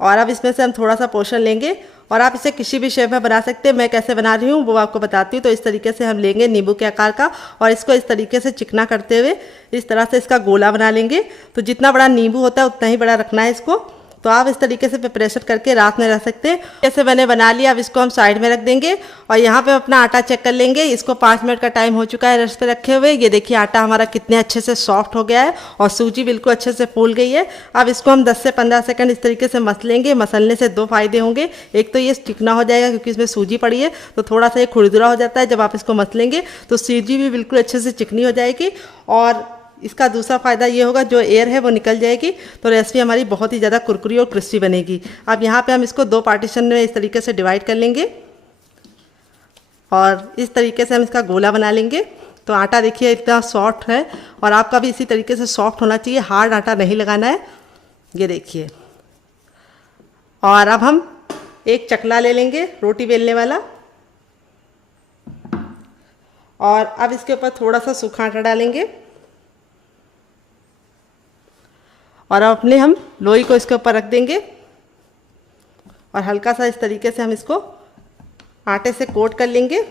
और अब इसमें से हम थोड़ा सा पोर्शन लेंगे और आप इसे किसी भी शेप में बना सकते हैं। मैं कैसे बना रही हूँ वो आपको बताती हूँ। तो इस तरीके से हम लेंगे नींबू के आकार का और इसको इस तरीके से चिकना करते हुए इस तरह से इसका गोला बना लेंगे। तो जितना बड़ा नींबू होता है उतना ही बड़ा रखना है इसको। तो आप इस तरीके से प्रिपरेशन करके रात में रख सकते हैं। जैसे मैंने बना लिया, अब इसको हम साइड में रख देंगे और यहाँ पे अपना आटा चेक कर लेंगे। इसको 5 मिनट का टाइम हो चुका है रेस्ट पे रखे हुए। ये देखिए आटा हमारा कितने अच्छे से सॉफ्ट हो गया है और सूजी बिल्कुल अच्छे से फूल गई है। अब इसको हम 10 से 15 सेकंड इस तरीके से मस लेंगे। मसलने से 2 फायदे होंगे। एक तो ये चिकना हो जाएगा क्योंकि इसमें सूजी पड़ी है, तो थोड़ा सा ये खुरदुरा हो जाता है। जब आप इसको मस लेंगे तो सूजी भी बिल्कुल अच्छे से चिकनी हो जाएगी और इसका दूसरा फ़ायदा ये होगा जो एयर है वो निकल जाएगी। तो रेसिपी हमारी बहुत ही ज़्यादा कुरकुरी और क्रिस्पी बनेगी। अब यहाँ पे हम इसको 2 पार्टीशन में इस तरीके से डिवाइड कर लेंगे और इस तरीके से हम इसका गोला बना लेंगे। तो आटा देखिए इतना सॉफ्ट है और आपका भी इसी तरीके से सॉफ्ट होना चाहिए, हार्ड आटा नहीं लगाना है। ये देखिए। और अब हम एक चकला ले लेंगे रोटी बेलने वाला और अब इसके ऊपर थोड़ा सा सूखा आटा डालेंगे और अब अपने हम लोई को इसके ऊपर रख देंगे और हल्का सा इस तरीके से हम इसको आटे से कोट कर लेंगे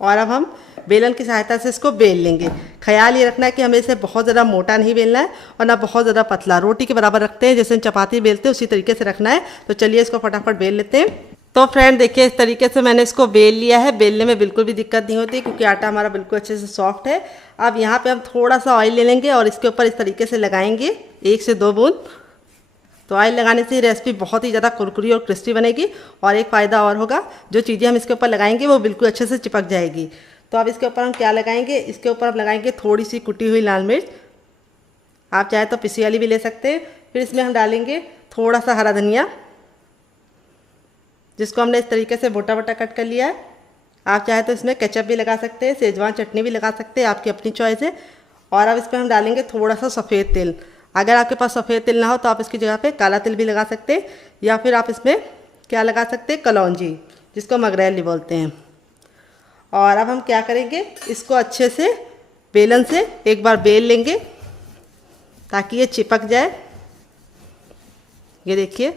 और अब हम बेलन की सहायता से इसको बेल लेंगे। ख्याल ये रखना है कि हमें इसे बहुत ज़्यादा मोटा नहीं बेलना है और ना बहुत ज़्यादा पतला। रोटी के बराबर रखते हैं, जैसे हम चपाती बेलते हैं उसी तरीके से रखना है। तो चलिए इसको फटाफट बेल लेते हैं। तो फ्रेंड देखिए इस तरीके से मैंने इसको बेल लिया है। बेलने में बिल्कुल भी दिक्कत नहीं होती क्योंकि आटा हमारा बिल्कुल अच्छे से सॉफ्ट है। अब यहाँ पे हम थोड़ा सा ऑयल ले लेंगे और इसके ऊपर इस तरीके से लगाएंगे 1 से 2 बूंद। तो ऑयल लगाने से रेसिपी बहुत ही ज़्यादा कुरकुरी और क्रिस्पी बनेगी। और एक फ़ायदा और होगा, जो चीज़ें हम इसके ऊपर लगाएंगे वो बिल्कुल अच्छे से चिपक जाएगी। तो अब इसके ऊपर हम क्या लगाएंगे, इसके ऊपर हम लगाएंगे थोड़ी सी कुटी हुई लाल मिर्च। आप चाहे तो पिसी वाली भी ले सकते हैं। फिर इसमें हम डालेंगे थोड़ा सा हरा धनिया, जिसको हमने इस तरीके से मोटा मोटा कट कर लिया है। आप चाहे तो इसमें केचप भी लगा सकते हैं, शेजवान चटनी भी लगा सकते हैं, आपकी अपनी चॉइस है। और अब इस पर हम डालेंगे थोड़ा सा सफ़ेद तेल। अगर आपके पास सफ़ेद तेल ना हो तो आप इसकी जगह पे काला तेल भी लगा सकते हैं या फिर आप इसमें क्या लगा सकते हैं, कलौंजी, जिसको मगरैली बोलते हैं। और अब हम क्या करेंगे, इसको अच्छे से बेलन से एक बार बेल लेंगे ताकि ये चिपक जाए। ये देखिए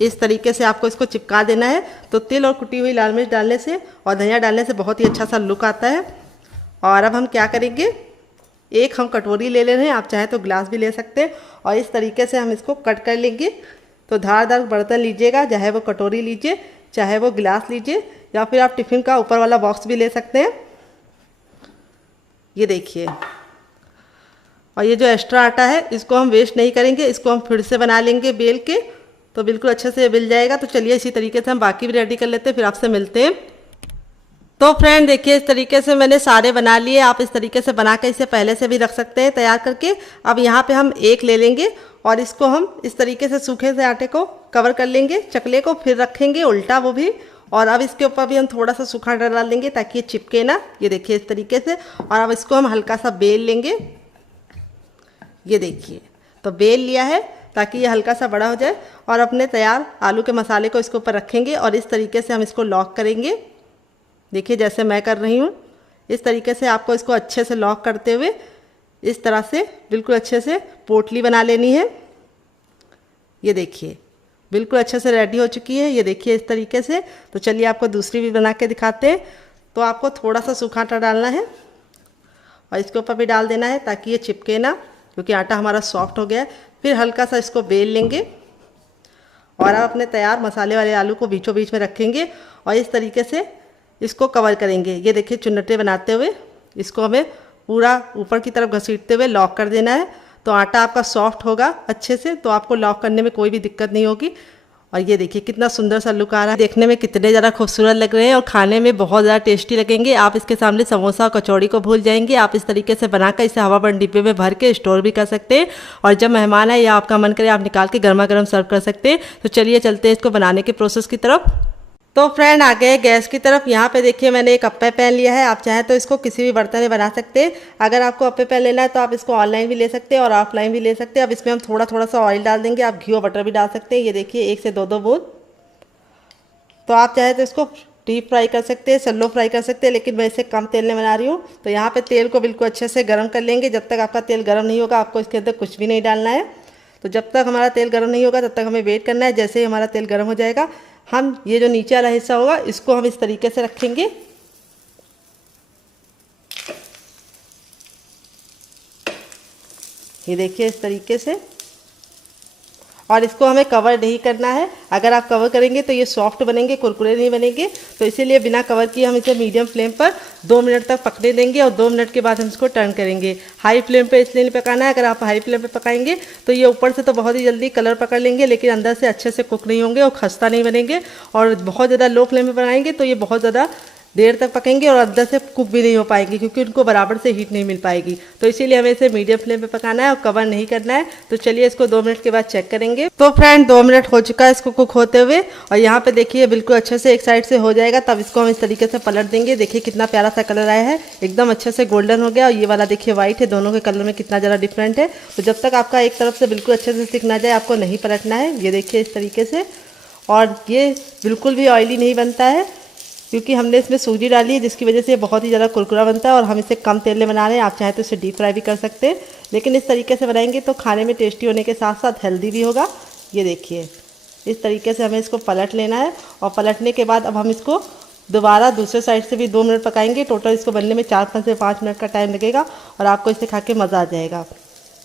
इस तरीके से आपको इसको चिपका देना है। तो तिल और कुटी हुई लाल मिर्च डालने से और धनिया डालने से बहुत ही अच्छा सा लुक आता है। और अब हम क्या करेंगे, एक हम कटोरी ले ले रहे हैं, आप चाहे तो ग्लास भी ले सकते हैं। और इस तरीके से हम इसको कट कर लेंगे। तो धारदार बर्तन लीजिएगा, चाहे वो कटोरी लीजिए, चाहे वो गिलास लीजिए, या फिर आप टिफ़िन का ऊपर वाला बॉक्स भी ले सकते हैं। ये देखिए, और ये जो एक्स्ट्रा आटा है इसको हम वेस्ट नहीं करेंगे, इसको हम फिर से बना लेंगे बेल के, तो बिल्कुल अच्छे से मिल जाएगा। तो चलिए इसी तरीके से हम बाकी भी रेडी कर लेते हैं, फिर आपसे मिलते हैं। तो फ्रेंड देखिए इस तरीके से मैंने सारे बना लिए। आप इस तरीके से बना के इसे पहले से भी रख सकते हैं तैयार करके। अब यहाँ पे हम एक ले लेंगे और इसको हम इस तरीके से सूखे से आटे को कवर कर लेंगे चकले को, फिर रखेंगे उल्टा वो भी। और अब इसके ऊपर भी हम थोड़ा सा सूखा आटा डाल देंगे ताकि ये चिपके ना। ये देखिए इस तरीके से। और अब इसको हम हल्का सा बेल लेंगे। ये देखिए, तो बेल लिया है ताकि ये हल्का सा बड़ा हो जाए। और अपने तैयार आलू के मसाले को इसके ऊपर रखेंगे और इस तरीके से हम इसको लॉक करेंगे। देखिए जैसे मैं कर रही हूँ, इस तरीके से आपको इसको अच्छे से लॉक करते हुए इस तरह से बिल्कुल अच्छे से पोटली बना लेनी है। ये देखिए बिल्कुल अच्छे से रेडी हो चुकी है। ये देखिए इस तरीके से। तो चलिए आपको दूसरी भी बना के दिखाते हैं। तो आपको थोड़ा सा सूखा आटा डालना है और इसके ऊपर भी डाल देना है ताकि ये चिपके ना, क्योंकि आटा हमारा सॉफ्ट हो गया है। फिर हल्का सा इसको बेल लेंगे और आप अपने तैयार मसाले वाले आलू को बीचों बीच में रखेंगे और इस तरीके से इसको कवर करेंगे। ये देखिए चुन्नटे बनाते हुए इसको हमें पूरा ऊपर की तरफ घसीटते हुए लॉक कर देना है। तो आटा आपका सॉफ्ट होगा अच्छे से, तो आपको लॉक करने में कोई भी दिक्कत नहीं होगी। और ये देखिए कितना सुंदर सा लुक आ रहा है, देखने में कितने ज़्यादा खूबसूरत लग रहे हैं और खाने में बहुत ज़्यादा टेस्टी लगेंगे। आप इसके सामने समोसा और कचौड़ी को भूल जाएंगे। आप इस तरीके से बनाकर इसे हवा बंद डिब्बे में भर के स्टोर भी कर सकते हैं और जब मेहमान आए या आपका मन करे आप निकाल के गर्मा गर्म सर्व कर सकते हैं। तो चलिए चलते हैं इसको बनाने के प्रोसेस की तरफ। तो फ्रेंड आ गए गैस की तरफ। यहाँ पे देखिए मैंने एक अप्पे पैन लिया है। आप चाहें तो इसको किसी भी बर्तन में बना सकते हैं। अगर आपको अप्पे पैन लेना है तो आप इसको ऑनलाइन भी ले सकते हैं और ऑफलाइन भी ले सकते हैं। अब इसमें हम थोड़ा थोड़ा सा ऑयल डाल देंगे, आप घी और बटर भी डाल सकते हैं। ये देखिए 1 से 2 बूंद। तो आप चाहे तो इसको डीप फ्राई कर सकते हैं, सैलो फ्राई कर सकते हैं, लेकिन मैं इसे कम तेल में बना रही हूँ। तो यहाँ पे तेल को बिल्कुल अच्छे से गर्म कर लेंगे। जब तक आपका तेल गर्म नहीं होगा आपको इसके अंदर कुछ भी नहीं डालना है। तो जब तक हमारा तेल गर्म नहीं होगा तब तक हमें वेट करना है। जैसे ही हमारा तेल गर्म हो जाएगा, हम ये जो नीचे वाला हिस्सा होगा इसको हम इस तरीके से रखेंगे। ये देखिए इस तरीके से। और इसको हमें कवर नहीं करना है। अगर आप कवर करेंगे तो ये सॉफ्ट बनेंगे, कुरकुरे नहीं बनेंगे। तो इसीलिए बिना कवर किए हम इसे मीडियम फ्लेम पर 2 मिनट तक पकने देंगे और 2 मिनट के बाद हम इसको टर्न करेंगे। हाई फ्लेम पे इसलिए नहीं पकाना है, अगर आप हाई फ्लेम पे पकाएंगे तो ये ऊपर से तो बहुत ही जल्दी कलर पकड़ लेंगे, लेकिन अंदर से अच्छे से कुक नहीं होंगे और खस्ता नहीं बनेंगे। और बहुत ज़्यादा लो फ्लेम पे बनाएंगे तो ये बहुत ज़्यादा देर तक पकेंगे और अंदर से कुक भी नहीं हो पाएंगे, क्योंकि उनको बराबर से हीट नहीं मिल पाएगी। तो इसीलिए हमें इसे मीडियम फ्लेम पे पकाना है और कवर नहीं करना है। तो चलिए इसको 2 मिनट के बाद चेक करेंगे। तो फ्रेंड 2 मिनट हो चुका है इसको कुक होते हुए और यहाँ पे देखिए बिल्कुल अच्छे से एक साइड से हो जाएगा, तब इसको हम इस तरीके से पलट देंगे। देखिए कितना प्यारा सा कलर आया है, एकदम अच्छे से गोल्डन हो गया। और ये वाला देखिए व्हाइट है, दोनों के कलर में कितना ज़्यादा डिफरेंट है। तो जब तक आपका एक तरफ से बिल्कुल अच्छे से सिक ना जाए आपको नहीं पलटना है। ये देखिए इस तरीके से। और ये बिल्कुल भी ऑयली नहीं बनता है, क्योंकि हमने इसमें सूजी डाली है, जिसकी वजह से ये बहुत ही ज़्यादा कुरकुरा बनता है। और हम इसे कम तेल में बना रहे हैं, आप चाहे तो इसे डीप फ्राई भी कर सकते हैं, लेकिन इस तरीके से बनाएंगे तो खाने में टेस्टी होने के साथ साथ हेल्दी भी होगा। ये देखिए इस तरीके से हमें इसको पलट लेना है और पलटने के बाद अब हम इसको दोबारा दूसरे साइड से भी 2 मिनट पकाएंगे। टोटल इसको बनने में 4 से 5 मिनट का टाइम लगेगा और आपको इसे खा के मज़ा आ जाएगा।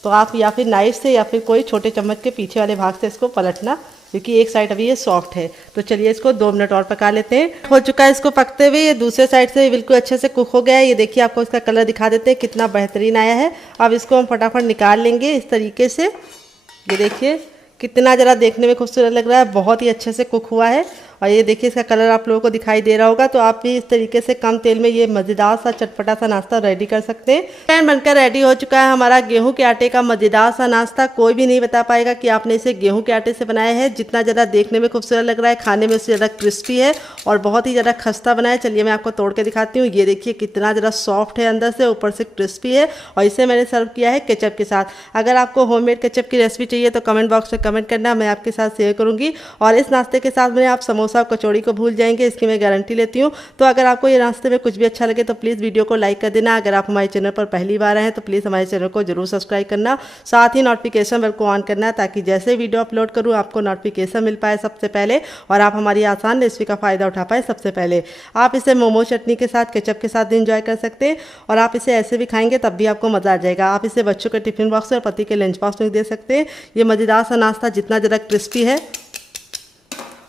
तो आप या फिर नाइफ से या फिर कोई छोटे चम्मच के पीछे वाले भाग से इसको पलटना, क्योंकि एक साइड अभी ये सॉफ्ट है। तो चलिए इसको 2 मिनट और पका लेते हैं। हो चुका है इसको पकते हुए, ये दूसरे साइड से बिल्कुल अच्छे से कुक हो गया है। ये देखिए आपको इसका कलर दिखा देते हैं कितना बेहतरीन आया है। अब इसको हम फटाफट निकाल लेंगे इस तरीके से। ये देखिए कितना ज़रा देखने में खूबसूरत लग रहा है, बहुत ही अच्छे से कुक हुआ है। और ये देखिए इसका कलर आप लोगों को दिखाई दे रहा होगा। तो आप भी इस तरीके से कम तेल में ये मज़ेदार सा चटपटा सा नाश्ता रेडी कर सकते हैं। फ्रेंड बनकर रेडी हो चुका है हमारा गेहूं के आटे का मज़ेदार सा नाश्ता। कोई भी नहीं बता पाएगा कि आपने इसे गेहूं के आटे से बनाया है। जितना ज़्यादा देखने में खूबसूरत लग रहा है, खाने में उससे ज़्यादा क्रिस्पी है और बहुत ही ज़्यादा खस्ता बना है। चलिए मैं आपको तोड़ के दिखाती हूँ। ये देखिए कितना ज़्यादा सॉफ्ट है, अंदर से ऊपर से क्रिस्पी है। और इसे मैंने सर्व किया है केचप के साथ। अगर आपको होममेड केचप की रेसिपी चाहिए तो कमेंट बॉक्स में कमेंट करना, मैं आपके साथ शेयर करूँगी। और इस नाश्ते के साथ में आप समोसा समोसा कचौड़ी को भूल जाएंगे, इसकी मैं गारंटी लेती हूँ। तो अगर आपको ये नाश्ते में कुछ भी अच्छा लगे तो प्लीज़ वीडियो को लाइक कर देना। अगर आप हमारे चैनल पर पहली बार आए हैं तो प्लीज़ हमारे चैनल को जरूर सब्सक्राइब करना, साथ ही नोटिफिकेशन बेल को ऑन करना, ताकि जैसे वीडियो अपलोड करूँ आपको नोटिफिकेशन मिल पाए सबसे पहले और आप हमारी आसान रेसिपी का फ़ायदा उठा पाए सबसे पहले। आप इसे मोमो चटनी के साथ, केचप के साथ एंजॉय कर सकते हैं और आप इसे ऐसे भी खाएंगे तब भी आपको मज़ा आ जाएगा। आप इसे बच्चों के टिफिन बॉक्स और पति के लंच बॉक्स में दे सकते हैं। ये मज़ेदार सा नाश्ता जितना ज़रा क्रिस्पी है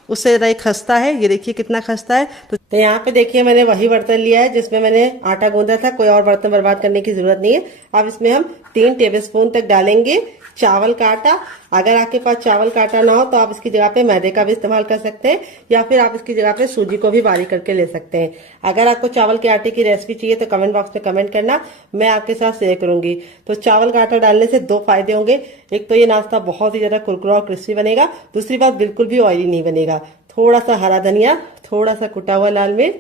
उससे ज़रा खस्ता है। ये देखिए कितना खस्ता है। तो यहाँ पे देखिए मैंने वही बर्तन लिया है जिसमें मैंने आटा गूंदा था, कोई और बर्तन बर्बाद करने की जरूरत नहीं है। अब इसमें हम 3 टेबलस्पून तक डालेंगे चावल का आटा। अगर आपके पास चावल का आटा ना हो तो आप इसकी जगह पे मैदे का भी इस्तेमाल कर सकते हैं, या फिर आप इसकी जगह पे सूजी को भी बारीक करके ले सकते हैं। अगर आपको चावल के आटे की रेसिपी चाहिए तो कमेंट बॉक्स में कमेंट करना, मैं आपके साथ शेयर करूंगी। तो चावल का आटा डालने से 2 फायदे होंगे। एक तो ये नाश्ता बहुत ही ज्यादा कुरकुरा और क्रिस्पी बनेगा, दूसरी बात बिल्कुल भी ऑयली नहीं बनेगा। थोड़ा सा हरा धनिया, थोड़ा सा कुटा हुआ लाल मिर्च,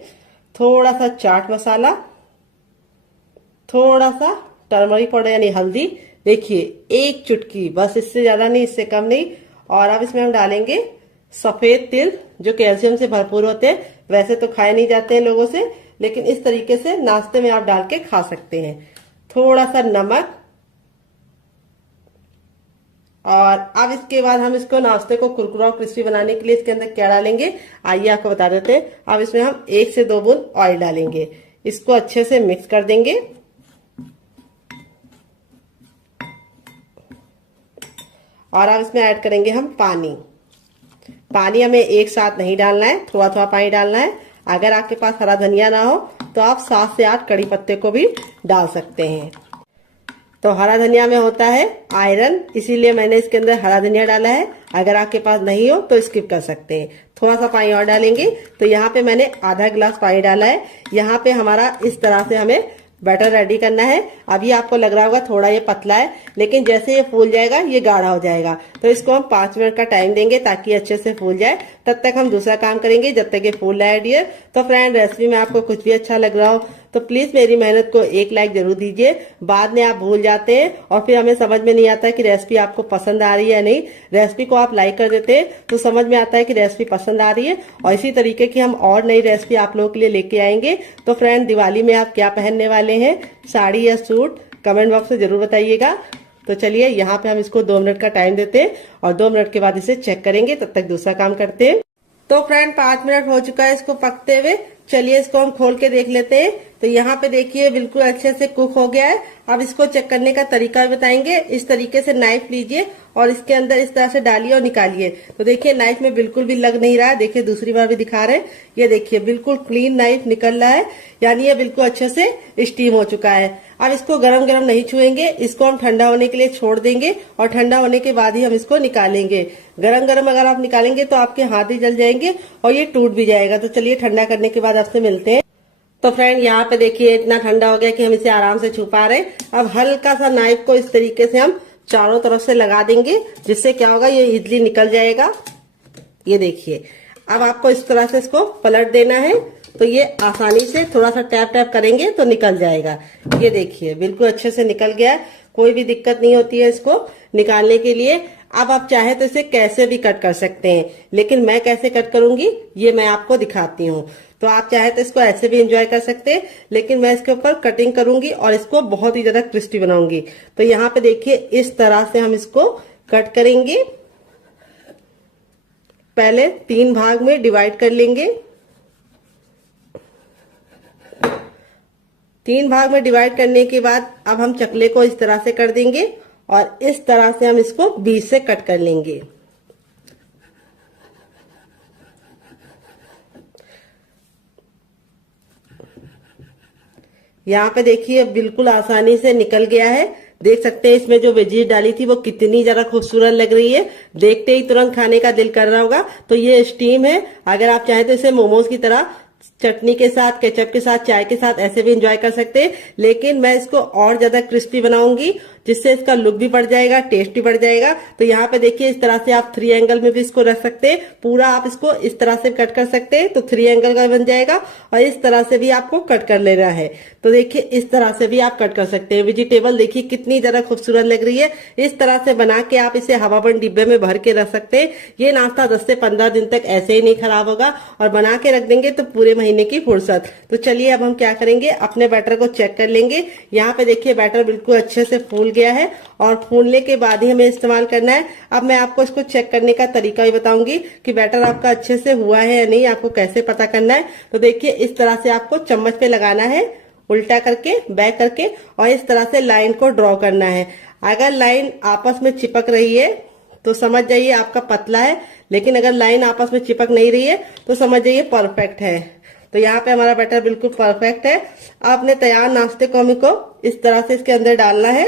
थोड़ा सा चाट मसाला, थोड़ा सा टर्मरिक पाउडर यानी हल्दी, देखिए 1 चुटकी, बस इससे ज्यादा नहीं, इससे कम नहीं। और अब इसमें हम डालेंगे सफेद तिल जो कैल्शियम से भरपूर होते हैं। वैसे तो खाए नहीं जाते हैं लोगों से, लेकिन इस तरीके से नाश्ते में आप डाल के खा सकते हैं। थोड़ा सा नमक, और अब इसके बाद हम इसको नाश्ते को कुरकुरा और क्रिस्पी बनाने के लिए इसके अंदर क्या डालेंगे आइए आपको बता देते हैं। अब इसमें हम 1 से 2 बूंद ऑयल डालेंगे, इसको अच्छे से मिक्स कर देंगे। और अब इसमें ऐड करेंगे हम पानी। पानी हमें एक साथ नहीं डालना है, थोड़ा थोड़ा पानी डालना है। अगर आपके पास हरा धनिया ना हो तो आप 7 से 8 कड़ी पत्ते को भी डाल सकते हैं। तो हरा धनिया में होता है आयरन, इसीलिए मैंने इसके अंदर हरा धनिया डाला है। अगर आपके पास नहीं हो तो स्किप कर सकते हैं। थोड़ा सा पानी और डालेंगे। तो यहाँ पे मैंने आधा गिलास पानी डाला है। यहाँ पे हमारा इस तरह से हमें बैटर रेडी करना है। अभी आपको लग रहा होगा थोड़ा ये पतला है, लेकिन जैसे ये फूल जाएगा ये गाढ़ा हो जाएगा। तो इसको हम 5 मिनट का टाइम देंगे ताकि अच्छे से फूल जाए। तब तक हम दूसरा काम करेंगे जब तक ये फूल रहा है डियर। तो फ्रेंड, रेसिपी में आपको कुछ भी अच्छा लग रहा हो तो प्लीज मेरी मेहनत को 1 लाइक जरूर दीजिए। बाद में आप भूल जाते हैं और फिर हमें समझ में नहीं आता कि रेसिपी आपको पसंद आ रही है या नहीं। रेसिपी को आप लाइक कर देते हैं तो समझ में आता है कि रेसिपी पसंद आ रही है, और इसी तरीके की हम और नई रेसिपी आप लोगों के लिए लेके आएंगे। तो फ्रेंड, दिवाली में आप क्या पहनने वाले हैं, साड़ी या सूट, कमेंट बॉक्स में जरूर बताइएगा। तो चलिए यहाँ पे हम इसको 2 मिनट का टाइम देते हैं और 2 मिनट के बाद इसे चेक करेंगे। तब तक दूसरा काम करते हैं। तो फ्रेंड, 5 मिनट हो चुका है इसको पकते हुए। चलिए इसको हम खोल के देख लेते हैं। तो यहाँ पे देखिए बिल्कुल अच्छे से कुक हो गया है। अब इसको चेक करने का तरीका भी बताएंगे। इस तरीके से नाइफ लीजिए और इसके अंदर इस तरह से डालिए और निकालिए। तो देखिए नाइफ में बिल्कुल भी लग नहीं रहा है। देखिए दूसरी बार भी दिखा रहे हैं, ये देखिए बिल्कुल क्लीन नाइफ निकल रहा है, यानी ये बिल्कुल अच्छे से स्टीम हो चुका है। अब इसको गरम गरम नहीं छुएंगे, इसको हम ठंडा होने के लिए छोड़ देंगे और ठंडा होने के बाद ही हम इसको निकालेंगे। गरम गरम अगर आप निकालेंगे तो आपके हाथ ही जल जाएंगे और ये टूट भी जाएगा। तो चलिए ठंडा करने के बाद आपसे मिलते हैं। तो फ्रेंड, यहाँ पे देखिए इतना ठंडा हो गया कि हम इसे आराम से छू पा रहे हैं। अब हल्का सा नाइफ को इस तरीके से हम चारों तरफ से लगा देंगे, जिससे क्या होगा ये इजली निकल जाएगा। ये देखिए, अब आपको इस तरह से इसको पलट देना है। तो ये आसानी से थोड़ा सा टैप टैप करेंगे तो निकल जाएगा। ये देखिए बिल्कुल अच्छे से निकल गया है, कोई भी दिक्कत नहीं होती है इसको निकालने के लिए। अब आप चाहे तो इसे कैसे भी कट कर सकते हैं, लेकिन मैं कैसे कट करूंगी ये मैं आपको दिखाती हूँ। तो आप चाहे तो इसको ऐसे भी एंजॉय कर सकते हैं, लेकिन मैं इसके ऊपर कटिंग करूंगी और इसको बहुत ही ज्यादा क्रिस्पी बनाऊंगी। तो यहाँ पे देखिए इस तरह से हम इसको कट करेंगे। पहले 3 भाग में डिवाइड कर लेंगे। 3 भाग में डिवाइड करने के बाद अब हम चकले को इस तरह से कर देंगे और इस तरह से हम इसको बीच से कट कर लेंगे। यहाँ पे देखिए बिल्कुल आसानी से निकल गया है। देख सकते हैं इसमें जो वेजीज डाली थी वो कितनी ज्यादा खूबसूरत लग रही है। देखते ही तुरंत खाने का दिल कर रहा होगा। तो ये स्टीम है। अगर आप चाहें तो इसे मोमोज की तरह चटनी के साथ, केचप के साथ, चाय के साथ ऐसे भी एंजॉय कर सकते हैं, लेकिन मैं इसको और ज्यादा क्रिस्पी बनाऊंगी जिससे इसका लुक भी बढ़ जाएगा, टेस्ट भी बढ़ जाएगा। तो यहाँ पे देखिए इस तरह से आप 3 एंगल में भी इसको रख सकते हैं, पूरा आप इसको इस तरह से कट कर सकते हैं तो 3 एंगल का बन जाएगा। और इस तरह से भी आपको कट कर लेना है, तो देखिए इस तरह से भी आप कट कर सकते हैं। वेजिटेबल देखिए कितनी ज्यादा खूबसूरत लग रही है। इस तरह से बना के आप इसे हवाबंद डिब्बे में भर के रख सकते हैं। ये नाश्ता 10 से 15 दिन तक ऐसे ही नहीं खराब होगा, और बना के रख देंगे तो पूरे महीने की फुर्सत। तो चलिए अब हम क्या करेंगे, अपने बैटर को चेक कर लेंगे। यहाँ पे देखिए बैटर बिल्कुल अच्छे से फूल गया है, और फूलने के बाद ही हमें इस्तेमाल करना है। अब मैं आपको इसको चेक करने का तरीका भी बताऊंगी कि बैटर आपका अच्छे से हुआ है या नहीं, आपको कैसे पता करना है। तो देखिए इस तरह से आपको चम्मच पे लगाना है, उल्टा करके, बैक करके, और इस तरह से लाइन को ड्रॉ करना है। अगर लाइन आपस में चिपक रही है तो समझ जाइए आपका पतला है, लेकिन अगर लाइन आपस में चिपक नहीं रही है तो समझ जाइए परफेक्ट है। तो यहाँ पे हमारा बैटर बिल्कुल परफेक्ट है। अपने तैयार नाश्ते को हमें को इस तरह से इसके अंदर डालना है,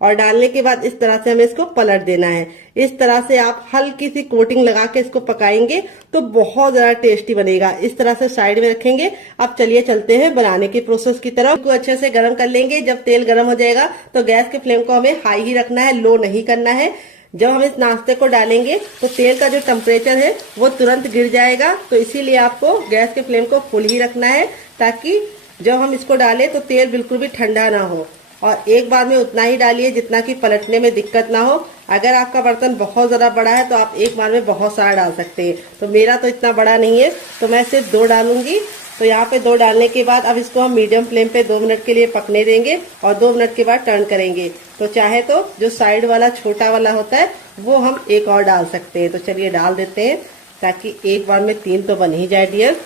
और डालने के बाद इस तरह से हमें इसको पलट देना है। इस तरह से आप हल्की सी कोटिंग लगा के इसको पकाएंगे तो बहुत ज्यादा टेस्टी बनेगा। इस तरह से साइड में रखेंगे। अब चलिए चलते हैं बनाने की प्रोसेस की तरफ। इसको अच्छे से गर्म कर लेंगे। जब तेल गर्म हो जाएगा तो गैस के फ्लेम को हमें हाई ही रखना है, लो नहीं करना है। जब हम इस नाश्ते को डालेंगे तो तेल का जो टेम्परेचर है वो तुरंत गिर जाएगा, तो इसीलिए आपको गैस के फ्लेम को फुल ही रखना है, ताकि जब हम इसको डालें तो तेल बिल्कुल भी ठंडा ना हो। और एक बार में उतना ही डालिए जितना कि पलटने में दिक्कत ना हो। अगर आपका बर्तन बहुत ज्यादा बड़ा है तो आप एक बार में बहुत सारा डाल सकते हैं। तो मेरा तो इतना बड़ा नहीं है, तो मैं सिर्फ 2 डालूंगी। तो यहाँ पे 2 डालने के बाद अब इसको हम मीडियम फ्लेम पे 2 मिनट के लिए पकने देंगे, और 2 मिनट के बाद टर्न करेंगे। तो चाहे तो जो साइड वाला छोटा वाला होता है वो हम एक और डाल सकते हैं। तो चलिए डाल देते हैं, ताकि एक बार में 3 तो बन ही जाए डियर।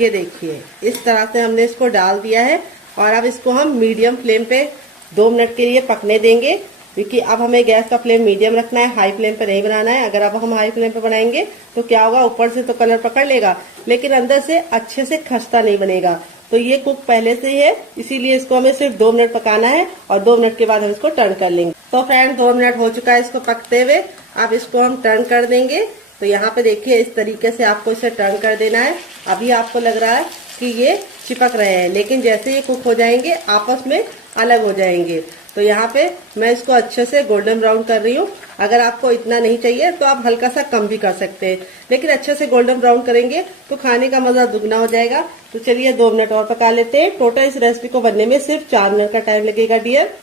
ये देखिए इस तरह से हमने इसको डाल दिया है, और अब इसको हम मीडियम फ्लेम पे 2 मिनट के लिए पकने देंगे, क्योंकि अब हमें गैस का फ्लेम मीडियम रखना है, हाई फ्लेम पे नहीं बनाना है। अगर अब हम हाई फ्लेम पे बनाएंगे तो क्या होगा, ऊपर से तो कलर पकड़ लेगा, लेकिन अंदर से अच्छे से खस्ता नहीं बनेगा। तो ये कुक पहले से ही है, इसीलिए इसको हमें सिर्फ 2 मिनट पकाना है, और 2 मिनट के बाद हम इसको टर्न कर लेंगे। तो फ्रेंड 2 मिनट हो चुका है इसको पकते हुए। अब इसको हम टर्न कर देंगे। तो यहाँ पे देखिए इस तरीके से आपको इसे टर्न कर देना है। अभी आपको लग रहा है कि ये चिपक रहे हैं, लेकिन जैसे ये कुक हो जाएंगे आपस में अलग हो जाएंगे। तो यहाँ पे मैं इसको अच्छे से गोल्डन ब्राउन कर रही हूँ। अगर आपको इतना नहीं चाहिए तो आप हल्का सा कम भी कर सकते हैं, लेकिन अच्छे से गोल्डन ब्राउन करेंगे तो खाने का मजा दुगना हो जाएगा। तो चलिए 2 मिनट और पका लेते हैं। टोटल इस रेसिपी को बनने में सिर्फ 4 मिनट का टाइम लगेगा डियर।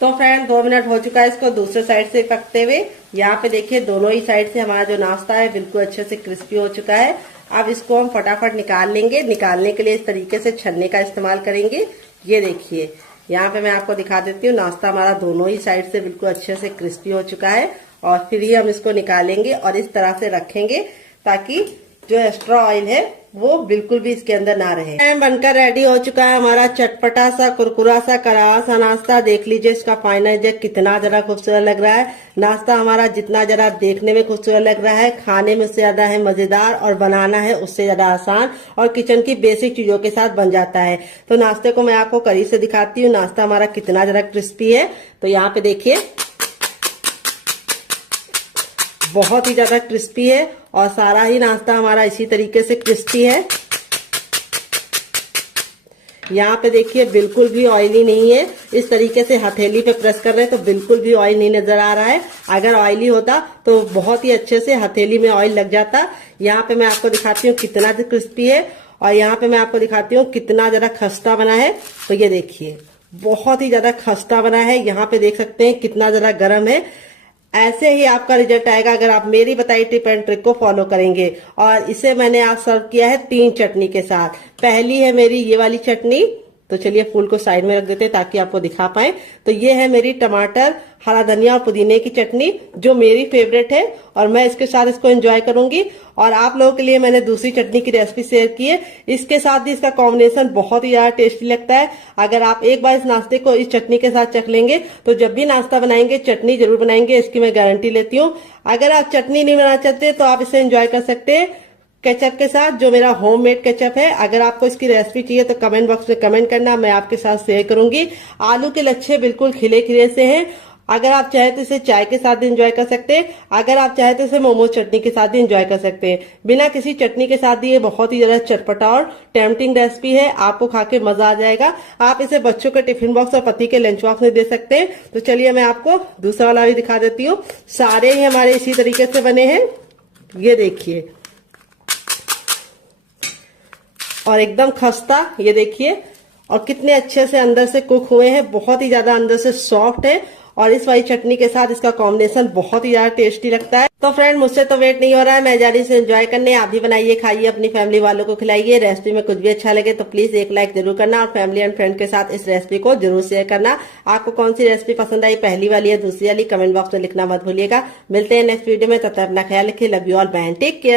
तो फ्रेंड 2 मिनट हो चुका है इसको दूसरे साइड से पकते हुए। यहाँ पे देखिए दोनों ही साइड से हमारा जो नाश्ता है बिल्कुल अच्छे से क्रिस्पी हो चुका है। अब इसको हम फटाफट निकाल लेंगे। निकालने के लिए इस तरीके से छन्ने का इस्तेमाल करेंगे। ये देखिए यहाँ पे मैं आपको दिखा देती हूँ, नाश्ता हमारा दोनों ही साइड से बिल्कुल अच्छे से क्रिस्पी हो चुका है। और फिर ही हम इसको निकालेंगे और इस तरह से रखेंगे, ताकि जो एक्स्ट्रा ऑयल है वो बिल्कुल भी इसके अंदर ना रहे। बनकर रेडी हो चुका है हमारा चटपटा सा, कुरकुरा सा, करारा सा नाश्ता। देख लीजिए इसका फाइनल जग कितना जरा खूबसूरत लग रहा है। नाश्ता हमारा जितना जरा देखने में खूबसूरत लग रहा है, खाने में उससे ज्यादा है मजेदार, और बनाना है उससे ज्यादा आसान, और किचन की बेसिक चीजों के साथ बन जाता है। तो नाश्ते को मैं आपको करीब से दिखाती हूँ, नाश्ता हमारा कितना जरा क्रिस्पी है। तो यहाँ पे देखिए बहुत ही ज्यादा क्रिस्पी है, और सारा ही नाश्ता हमारा इसी तरीके से क्रिस्पी है। यहाँ पे देखिए बिल्कुल भी ऑयली नहीं है। इस तरीके से हथेली पे प्रेस कर रहे हैं तो बिल्कुल भी ऑयल नहीं नजर आ रहा है। अगर ऑयली होता तो बहुत ही अच्छे से हथेली में ऑयल लग जाता। यहाँ पे मैं आपको दिखाती हूँ कितना क्रिस्पी है, और यहाँ पे मैं आपको दिखाती हूँ कितना जरा खस्ता बना है। तो ये देखिए बहुत ही ज्यादा खस्ता बना है। यहाँ पे देख सकते हैं कितना जरा गर्म है। ऐसे ही आपका रिजल्ट आएगा अगर आप मेरी बताई टिप एंड ट्रिक को फॉलो करेंगे। और इसे मैंने आज सर्व किया है 3 चटनी के साथ। पहली है मेरी ये वाली चटनी, तो चलिए फूल को साइड में रख देते हैं ताकि आपको दिखा पाए। तो ये है मेरी टमाटर, हरा धनिया और पुदीने की चटनी, जो मेरी फेवरेट है, और मैं इसके साथ इसको एंजॉय करूंगी। और आप लोगों के लिए मैंने दूसरी चटनी की रेसिपी शेयर की है, इसके साथ भी इसका कॉम्बिनेशन बहुत ही ज्यादा टेस्टी लगता है। अगर आप एक बार इस नाश्ते को इस चटनी के साथ चख लेंगे तो जब भी नाश्ता बनाएंगे चटनी जरूर बनाएंगे, इसकी मैं गारंटी लेती हूँ। अगर आप चटनी नहीं बनाना चाहते तो आप इसे एंजॉय कर सकते हैं केचप के साथ, जो मेरा होममेड केचप है। अगर आपको इसकी रेसिपी चाहिए तो कमेंट बॉक्स में कमेंट करना, मैं आपके साथ शेयर करूंगी। आलू के लच्छे बिल्कुल खिले खिले से हैं। अगर आप चाहे तो इसे चाय के साथ भी एंजॉय कर सकते हैं, अगर आप चाहे तो इसे मोमोज चटनी के साथ भी एंजॉय कर सकते हैं। बिना किसी चटनी के साथ भी ये बहुत ही ज्यादा चटपटा और टेम्पटिंग रेसिपी है, आपको खा के मजा आ जाएगा। आप इसे बच्चों के टिफिन बॉक्स और पति के लंच बॉक्स में दे सकते हैं। तो चलिए मैं आपको दूसरा वाला भी दिखा देती हूँ। सारे ही हमारे इसी तरीके से बने हैं, ये देखिए, और एकदम खस्ता, ये देखिए, और कितने अच्छे से अंदर से कुक हुए हैं, बहुत ही ज्यादा अंदर से सॉफ्ट है, और इस वाली चटनी के साथ इसका कॉम्बिनेशन बहुत ही ज्यादा टेस्टी लगता है। तो फ्रेंड, मुझसे तो वेट नहीं हो रहा है, मैं जा रही हूँ एंजॉय करने। आप भी बनाइए, खाइए, अपनी फैमिली वालों को खिलाइए। रेसिपी में कुछ भी अच्छा लगे तो प्लीज एक लाइक जरूर करना, और फैमिली एंड फ्रेंड के साथ इस रेसिपी को जरूर शेयर करना। आपको कौन सी रेसिपी पसंद आई, पहली वाली या दूसरी वाली, कमेंट बॉक्स में लिखना मत भूलिएगा। मिलते हैं नेक्स्ट वीडियो में, तब तक अपना ख्याल रखिए। Love you all, bye, take care.